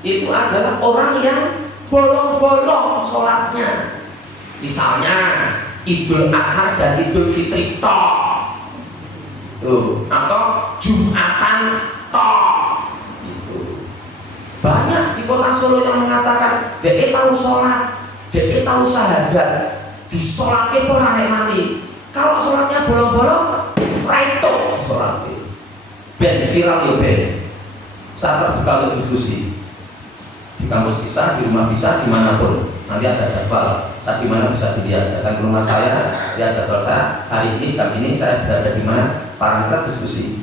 itu adalah orang yang bolong-bolong sholatnya. Misalnya Idul Adha dan Idul Fitri toh, atau Jumatan toh. Itu banyak di kota Solo yang mengatakan dia tahu sholat, dia tahu syahadat, disolatnya pun aneh mati. Kalau sholatnya bolong-bolong, raito sholatnya. Ben viral ya ben. Saat terbuka untuk diskusi di kampus bisa, di rumah bisa, dimanapun. Nanti ada jadwal saat dimana bisa dilihat. Datang ke rumah saya, lihat jadwal saya. Hari ini jam ini saya berada di mana. Para kita diskusi.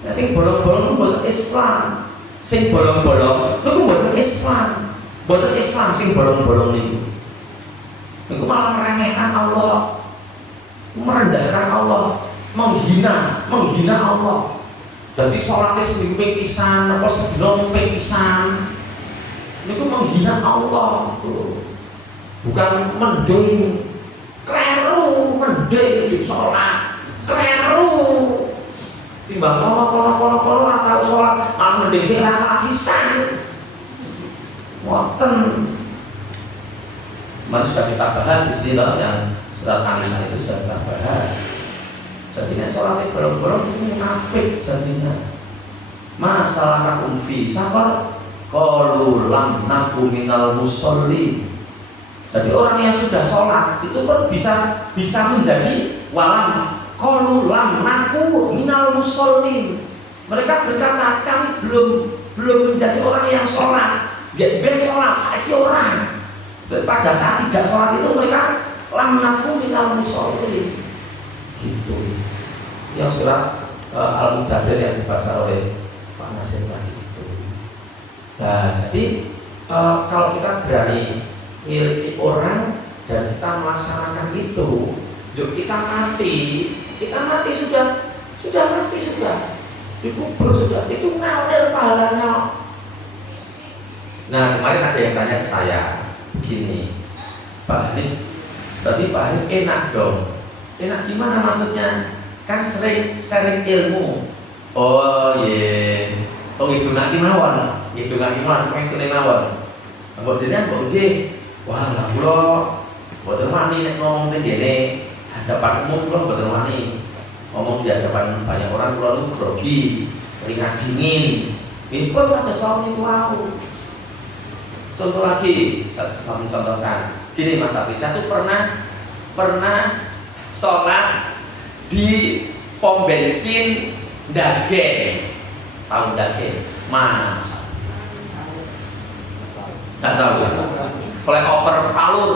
Ya, sing bolong-bolong buat Islam, sing bolong-bolong, lu buat Islam, buat Islam sing bolong-bolong itu. Itu malah meremehkan Allah, merendahkan Allah, menghina Allah. Jadi sholatnya seminggu pisan, apa sebelum pisan, itu menghina Allah tuh. Bukan mending, kleru mending ujuk sholat, kleru. Timbang kono atau sholat, malah mending sih rasa ajisan. Ngoten. Mana sudah kita bahas di sini loh, yang surat An-Nisa itu sudah kita bahas. Jadinya sholatnya bolong-bolong itu munafik jadinya. Masalah fi safar qalu lam naku minal musolli. Jadi orang yang sudah sholat itu pun bisa menjadi walam qalu lam naku minal musolli. Mereka berkata kami belum menjadi orang yang sholat. Dia sholat saiki orang. Pada saat tidak sholat itu mereka lam naku minal musolli. Gitu. Yang surat Al-Mudaththir yang dibaca oleh Pak Nasir tadi itu. Nah, jadi kalau kita berani miliki orang dan kita melaksanakan itu, yuk kita mati sudah mati sudah, dikubur sudah, itu ngalir pahalanya. Nah, kemarin ada yang tanya ke saya begini, Pak Hanif, tapi Pak Hanif enak dong. Enak gimana maksudnya? Kan sering sharing ilmu. Oh iya. Oh gitu nggak mawon. Mesti mawon. Mbok jenengan mbok nggih. Wah, lah kula mboten wani nek ngomong teng kene hadapan umum, kula mboten wani. Ngomong di hadapan banyak orang kula niku grogi, keringat dingin. Nggih, kula pada saat niku wau. Contoh lagi, saya mencontohkan. Gini Mas Abdi, saya tuh pernah sholat di pom bensin Dagen, tahu Dagen, Mana Mas? Nggak tahu ya. Flyover Palur,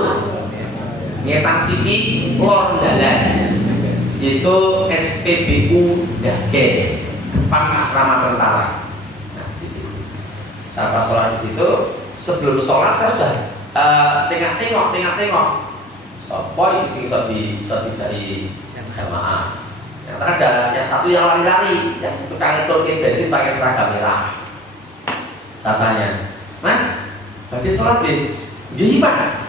Ngetan City, Lor Dalan. Itu SPBU Dagen, depan asrama tentara. Nah, situ. Saya pas sholat di situ, sebelum sholat saya sudah tengok. Sopo itu sih bisa dijadi jamaah. Yang ada yang satu yang lari-lari, yang tukang turki bensin pakai seragam merah. Saya tanya, Mas, bagi sholat deh, gimana?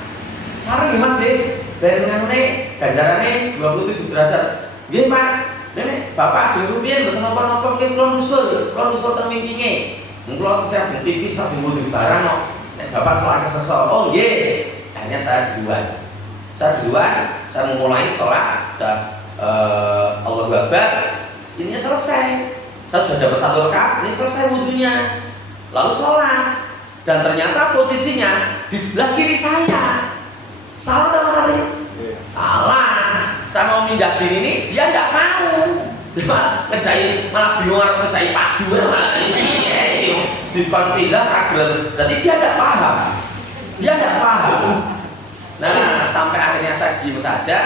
Sarang gimana sih? Dan mengenai ganjarannya 27 derajat. Gimana? Nenek, bapak jeng rupiah, betul apa-apa mungkin kalau nusul termingkinge. Kalau saya jeng pipis, saya jeng butuh barang kok. Nek bapak sholat kesesol, oh iya. Akhirnya saya duluan, saya memulai sholat dan Allahu Akbar, ini selesai. Saya sudah dapat 1 rakaat, ini selesai wudhunya. Lalu sholat, dan ternyata posisinya di sebelah kiri saya. Salah tak Mas Ali? Salah. Saya mau pindah kiri ini, dia nggak mau. Malah bingung ngejai padu, malah di pindah ragil. Berarti dia nggak paham. Nah, sampai akhirnya saya diam saja.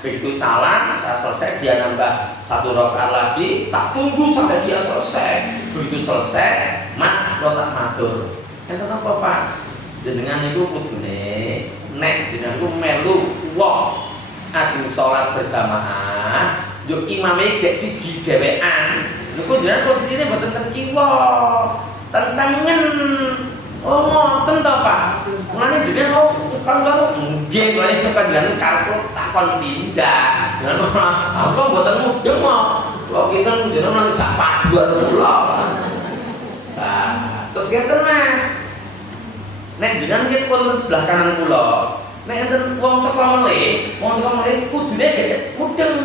Begitu salam, saya selesai, dia nambah 1 rakaat lagi. Tak tunggu sampai dia selesai. Begitu selesai, Mas, lo tak matur. Enten apa Pak? Jenengan niku kudune nek jenengan ku melu wong ajeng salat berjamaah, yo imame gek siji dhewean. Niku jenengan posisine mboten ten kiwa, ten tengen. Oh ngoten to Pak. Mulane jenengan kanggo nggih kok itu panjenengan karep takon pindah. Jenengan apa mboten mudeng kok. Kok kita jenengan nang jak padu karo kula. Nah, terus ngeten Mas. Nek jenengan nggih wonten sebelah kanan kula. Nek enten wong teko melih kudune dhek mudeng.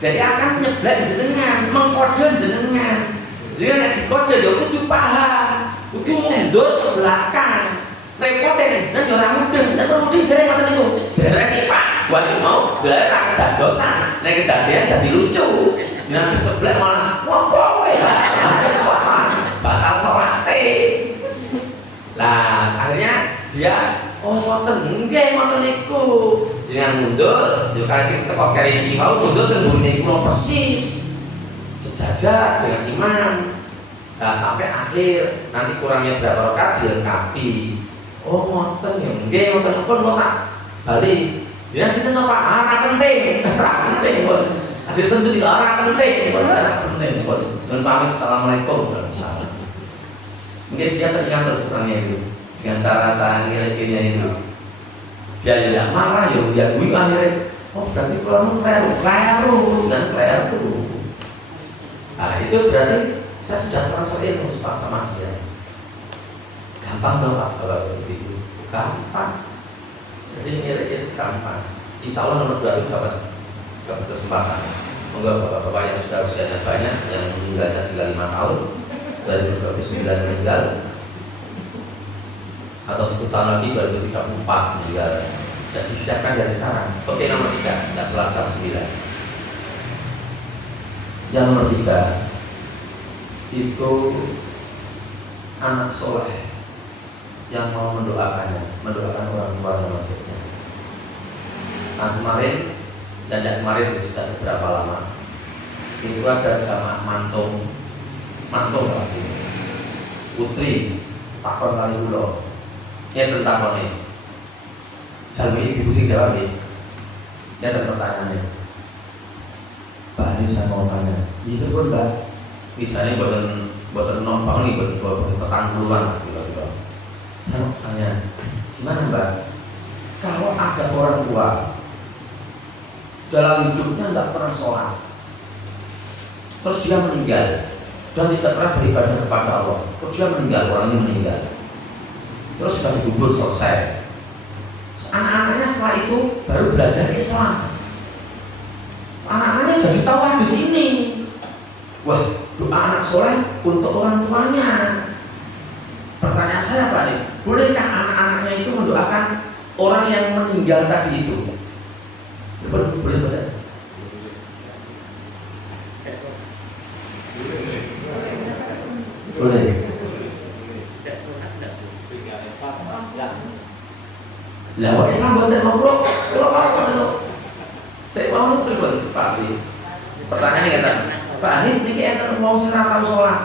Dadi akan nyeblak jenengan, mengkode jenengan. Jenengan nek dikode ya kudu paham. Kudu mundur ke belakang. Repot nek jenengan ya ora mudeng. Nek mudeng dereng ngoten niku. Dereng iki Pak. Wah mau delok ra kedadosan. Nek kedadean dadi lucu. Jenengan diceblek malah ngopo wae lah. Bakal salate. Lah akhirnya dia ngoten nggih ngoten niku. Jenengan mundur, yo kasih teko keri iki mau mundur ten burine kula persis. Sejajar dengan imam. Nah, sampai akhir nanti kurangnya berapa rakaat dilengkapi. Oh ngoten ya nggih ngoten pun kok tak bali. Jenengan sinten apa? Ora penting. Ora penting kok. Hasil tentu di ora penting. Ora penting kok. Nun pamit assalamualaikum. Mungkin dia teringat sebenarnya itu dengan cara saya nilai-nilai itu. Dia tidak marah ya gue akhirnya. Oh berarti kalau keliru, jangan keliru. Nah itu berarti saya sudah transfer ilmu sama dia. Gampang dong Pak kalau begitu. Gampang. Jadi nilai itu gampang. Insya Allah nomor 2 itu dapat kesempatan. Moga bapak-bapak yang sudah usianya banyak, yang meninggalnya 35 tahun. Dari 2009 meninggal atau 10 tahun lagi 2034 meninggal dan disiapkan dari sekarang. Oke, nomor 3 tidak selang 9. Yang nomor 3 itu anak soleh yang mau mendoakan orang tua maksudnya. Nah kemarin dan kemarin sudah beberapa lama itu ada jamaah mantung lagi putri takon kali kula ya tentang ini jalmi ini dipusing jawab nih ya ada pertanyaannya Pak ini saya mau tanya itu pun Mbak misalnya buatan nombang nih buatan petang duluan kira-kira saya mau tanya gimana Mbak kalau ada orang tua dalam hidupnya tidak pernah sholat terus dia meninggal dan tidak pernah beribadah kepada Allah. Terus dia meninggal, orang ini meninggal. Terus sudah dikubur selesai. Anak-anaknya setelah itu baru belajar Islam. Anak-anaknya jadi tahu hadis ini. Wah, doa anak soleh untuk orang tuanya. Pertanyaan saya Pak nih, bolehkah anak-anaknya itu mendoakan orang yang meninggal tadi itu? Boleh. Boleh. Lah kok Islam boten ngobrol, kula apa saya mau nih pripun Pak Bi? Pertanyaane ngeten. Pak niki enten wong sing ora tau salat.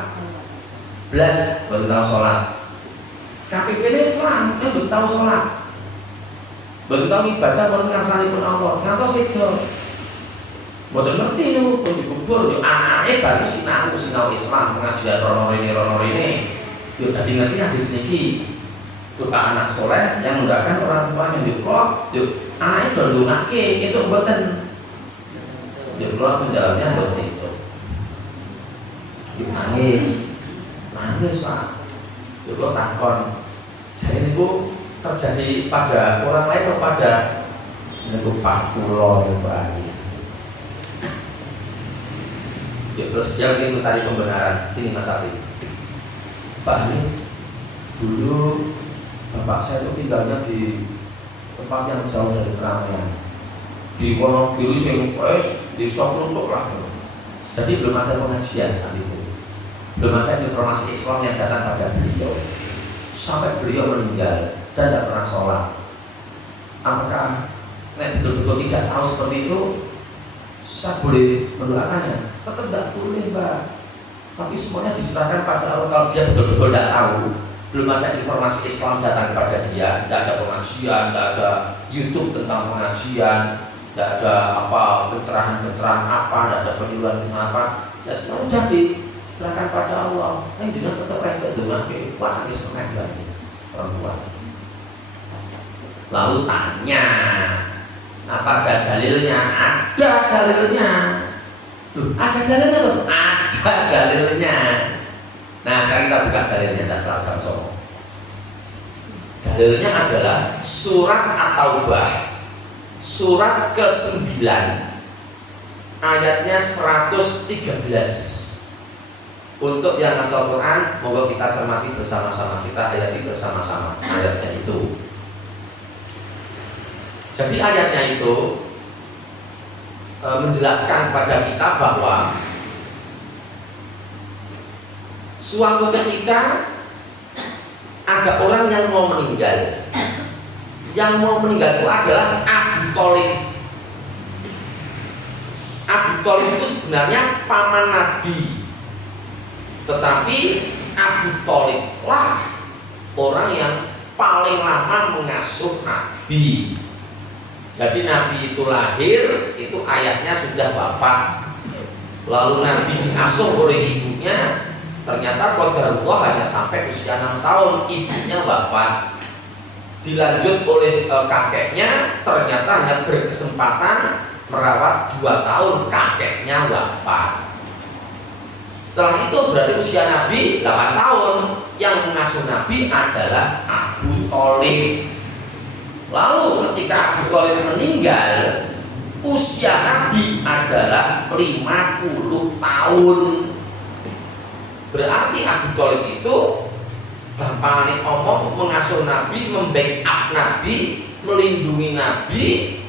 Blas boten tau salat. KPP Islam boten tau salat. Boten tau ibadah pun ngarsanipun Allah. Ngantos sedo. Boten ngerti niku pun dikubur yo anake baru sinau Islam pengajian rono rene. Yo dadi ngerti hadis niki. Doa anak soleh yang mendoakan orang tuanya di kok, yuk anaknya berdoa itu boten. Yuk Allah menjawabnya boten itu. Yuk nangis Pak. Yuk Allah takon. Jadi itu terjadi pada orang lain atau pada ini Pak Kulo yang baik. Yuk terus dia ingin mencari pembenaran. Gini Mas Abi, Pak ini dulu bapak saya itu tinggalnya di tempat yang jauh dari keramaian, di Wonogiri sing fresh, di Sokruntuk lah. Jadi belum ada pengajian saat itu, belum ada informasi Islam yang datang pada beliau sampai beliau meninggal dan tidak pernah sholat. Apakah betul-betul tidak tahu seperti itu, saya boleh mendoakannya? Tetap tidak boleh Mbak, tapi semuanya diserahkan pada Allah. Kalau dia betul-betul tidak tahu, belum ada informasi Islam datang kepada dia, tidak ada pengajian, tidak ada YouTube tentang pengajian, tidak ada apa pencerahan apa, tidak ada penyuluhan apa, ya semua sudah diserahkan pada Allah. Yang dengan tetap rembet dengan nangis mengajar orang tua. Lalu tanya, apa ada dalilnya? Ada dalilnya. Loh, ada dalilnya tuh? Ada dalilnya. Nah sekarang kita buka dalilnya, tidak salah sombong. Dalilnya adalah surat At-Taubah, surat ke-9, ayatnya 113. Untuk yang hafal Quran, moga kita cermati bersama-sama, kita hayati bersama-sama ayatnya itu. Jadi ayatnya itu menjelaskan kepada kita bahwa suatu ketika ada orang yang mau meninggal. Yang mau meninggal itu adalah Abu Thalib. Abu Thalib itu sebenarnya paman Nabi, tetapi Abu Thalib lah orang yang paling lama mengasuh Nabi. Jadi Nabi itu lahir, itu ayahnya sudah wafat. Lalu Nabi diasuh oleh ibunya. Ternyata qadarullah hanya sampai usia 6 tahun, ibunya wafat. Dilanjut oleh kakeknya, ternyata hanya berkesempatan merawat 2 tahun, kakeknya wafat. Setelah itu berarti usia Nabi 8 tahun. Yang mengasuh Nabi adalah Abu Thalib. Lalu ketika Abu Thalib meninggal, usia Nabi adalah 50 tahun. Berarti Abu Thalib itu gampang ngomong mengasuh Nabi, membackup Nabi, melindungi Nabi,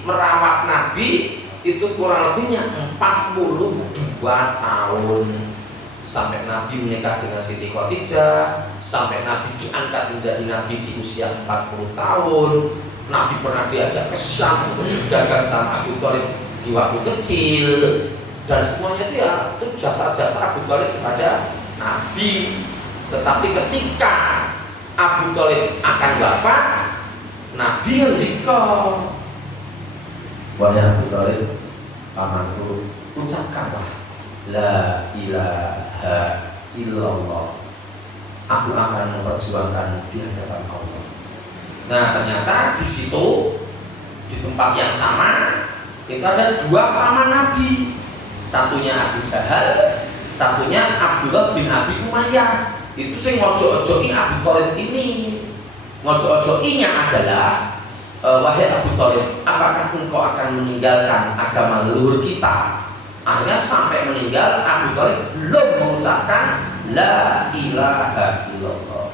merawat Nabi, itu kurang lebihnya 42 tahun. Sampai Nabi menikah dengan Siti Khadijah, sampai Nabi diangkat menjadi Nabi di usia 40 tahun. Nabi pernah diajak ke Syam untuk berdagang sama Abu Thalib di waktu kecil, dan semuanya itu jasa-jasa Abu Thalib kepada Nabi. Tetapi ketika Abu Thalib akan wafat, Nabi ngendika, wahai Abu Thalib, pamanku, ucapkanlah la ilaha illallah, aku akan memperjuangkan di hadapan Allah. Nah ternyata di situ, di tempat yang sama, itu ada 2 paman Nabi. Satunya Abu Jahal, satunya Abdullah bin Abi Umayyah. Itu sing ngojo-ojoki Abu Thalib ini. Ngojo-ojokinya adalah, wahai Abu Thalib, apakah engkau akan meninggalkan agama leluhur kita? Akhirnya sampai meninggal Abu Thalib belum mengucapkan la ilaha illallah.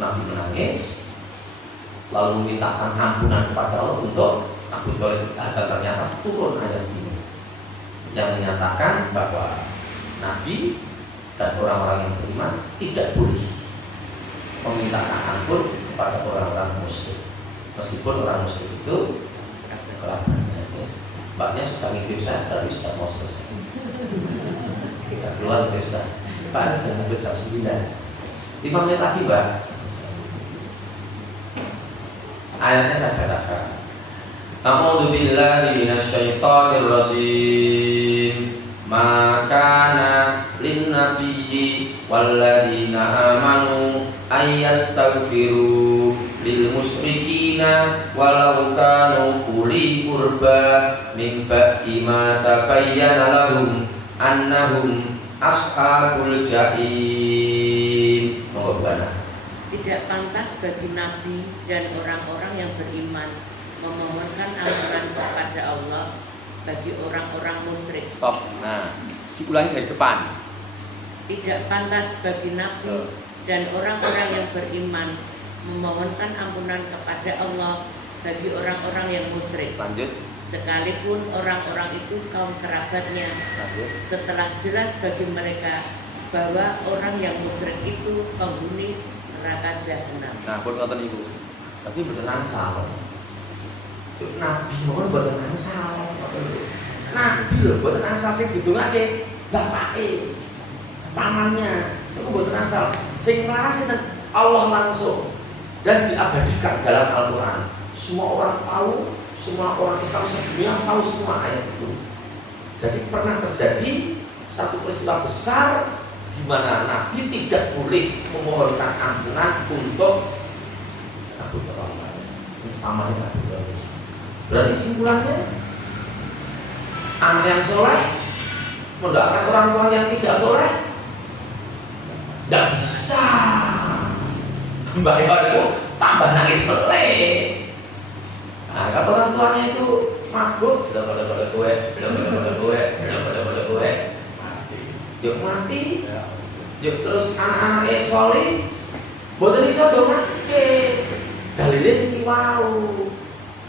Nabi menangis, lalu memintakan ampunan kepada Allah untuk Abu Thalib. Dan ternyata turun ayat ini yang menyatakan bahwa Nabi dan orang-orang yang beriman tidak boleh memintakan ampun kepada orang-orang musyrik. meskipun orang muslim itu kerabatnya. Mbaknya sudah ngintip saya, tapi sudah mau selesai. Kita keluar, kita sudah Pak, jangan hampir jam 9. 5 menit lagi Mbak, selesai. Ayatnya saya baca sekarang. A'udzu billahi minasyaitonir rajim. Ma kana lin nabiyyi walladzina amanu ayyastaghfiru lil musyrikina walau kanu uli qurba min ba'di ma tabayyana lahum annahum ashabul jahim. Monggo Bana. Tidak pantas bagi Nabi dan orang-orang yang beriman memohonkan ampunan kepada Allah bagi orang-orang musyrik. Stop. Nah, diulangi dari depan. Tidak pantas bagi Nabi dan orang-orang yang beriman memohonkan ampunan kepada Allah bagi orang-orang yang musyrik. Lanjut. Sekalipun orang-orang itu kaum kerabatnya. Lanjut. Setelah jelas bagi mereka bahwa orang yang musyrik itu penghuni neraka jahanam. Nah, pun ngoten niku. Tapi mboten angsal. Nabi mohon mboten angsal. Nabi lho mboten angsal sing didongake bapake, pamannya. Itu mboten angsal. Sing nglarang sinten? Allah langsung. Dan diabadikan dalam Al-Qur'an. Semua orang tahu, semua orang Islam sedunia tahu semua ayat itu. Jadi pernah terjadi satu peristiwa besar di mana Nabi tidak boleh memohonkan ampunan untuk Abu Talib, pamannya Abu Talib. Berarti simpulannya, anak yang soleh mendoakan orang tua yang tidak soleh tidak bisa. Mbak Ibu itu tambah nangis melek. Nah, kalau orang tuanya itu mabuk, belum boleh gue, yuk mati, yuk terus anak-anak soleh, boten iso do mati. Dalilnya ini wow.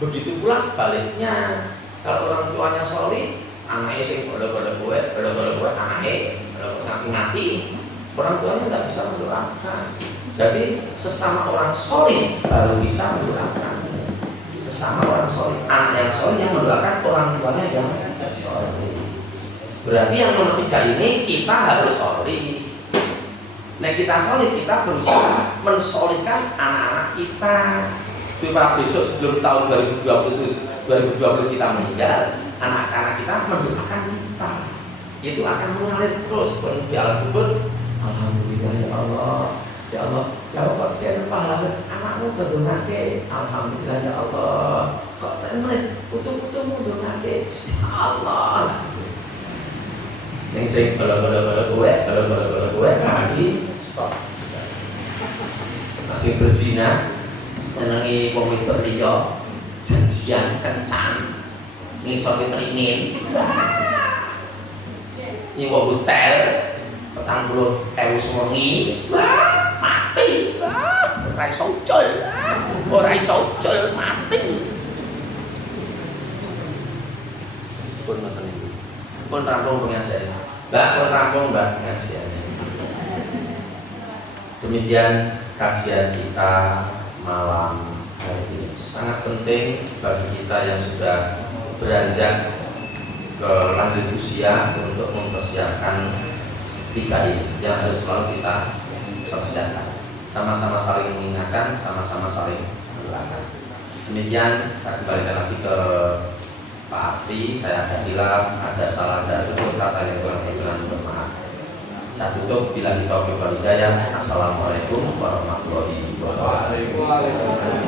Begitu pula sebaliknya, kalau orang tuanya soleh, anaknya sing boleh gue, anaknya mati, orang tuanya tidak bisa mendoakan. Jadi sesama orang soleh baru bisa mendoakan. Sesama orang soleh, anak yang soleh yang mendoakan orang tuanya yang soleh. Berarti yang nomor 3 ini kita harus soleh. Nah kita soleh, kita berusaha mensolihkan anak-anak kita supaya besok sebelum tahun 2020 kita meninggal, anak-anak kita mendoakan kita. Itu akan mengalir terus di alam kubur. Alhamdulillah ya Allah. Ya Allah, ya Allah, kok saya pahala anakmu terdongake. Alhamdulillah ya Allah. Kok temen putu-putumu dongake. Ya Allah. Yang sing kalau gue lagi stop. Masih berzina, senengi wong wedok liya, janjian kencan, ngisor diteringin. Nyewa hotel 40.000 sewengi. Mati, ora iso ucul, mati. Pun ngoten iki. Pun rampung pengajian. Mbak, pun rampung Mbak pengajiannya. Demikian kajian kita malam hari ini. Sangat penting bagi kita yang sudah beranjak ke lanjut usia untuk mempersiapkan 3 ini yang harus selalu kita persiapkan, sama-sama saling mengingatkan, sama-sama saling mendoakan. Demikian saya kembalikan lagi ke Pak Arfi. Saya akan bilang ada salah dan tutup kata yang kurang berkenan, mohon maaf. Saya tutup bila kita taufiq wal hidayah. Assalamualaikum warahmatullahi wabarakatuh.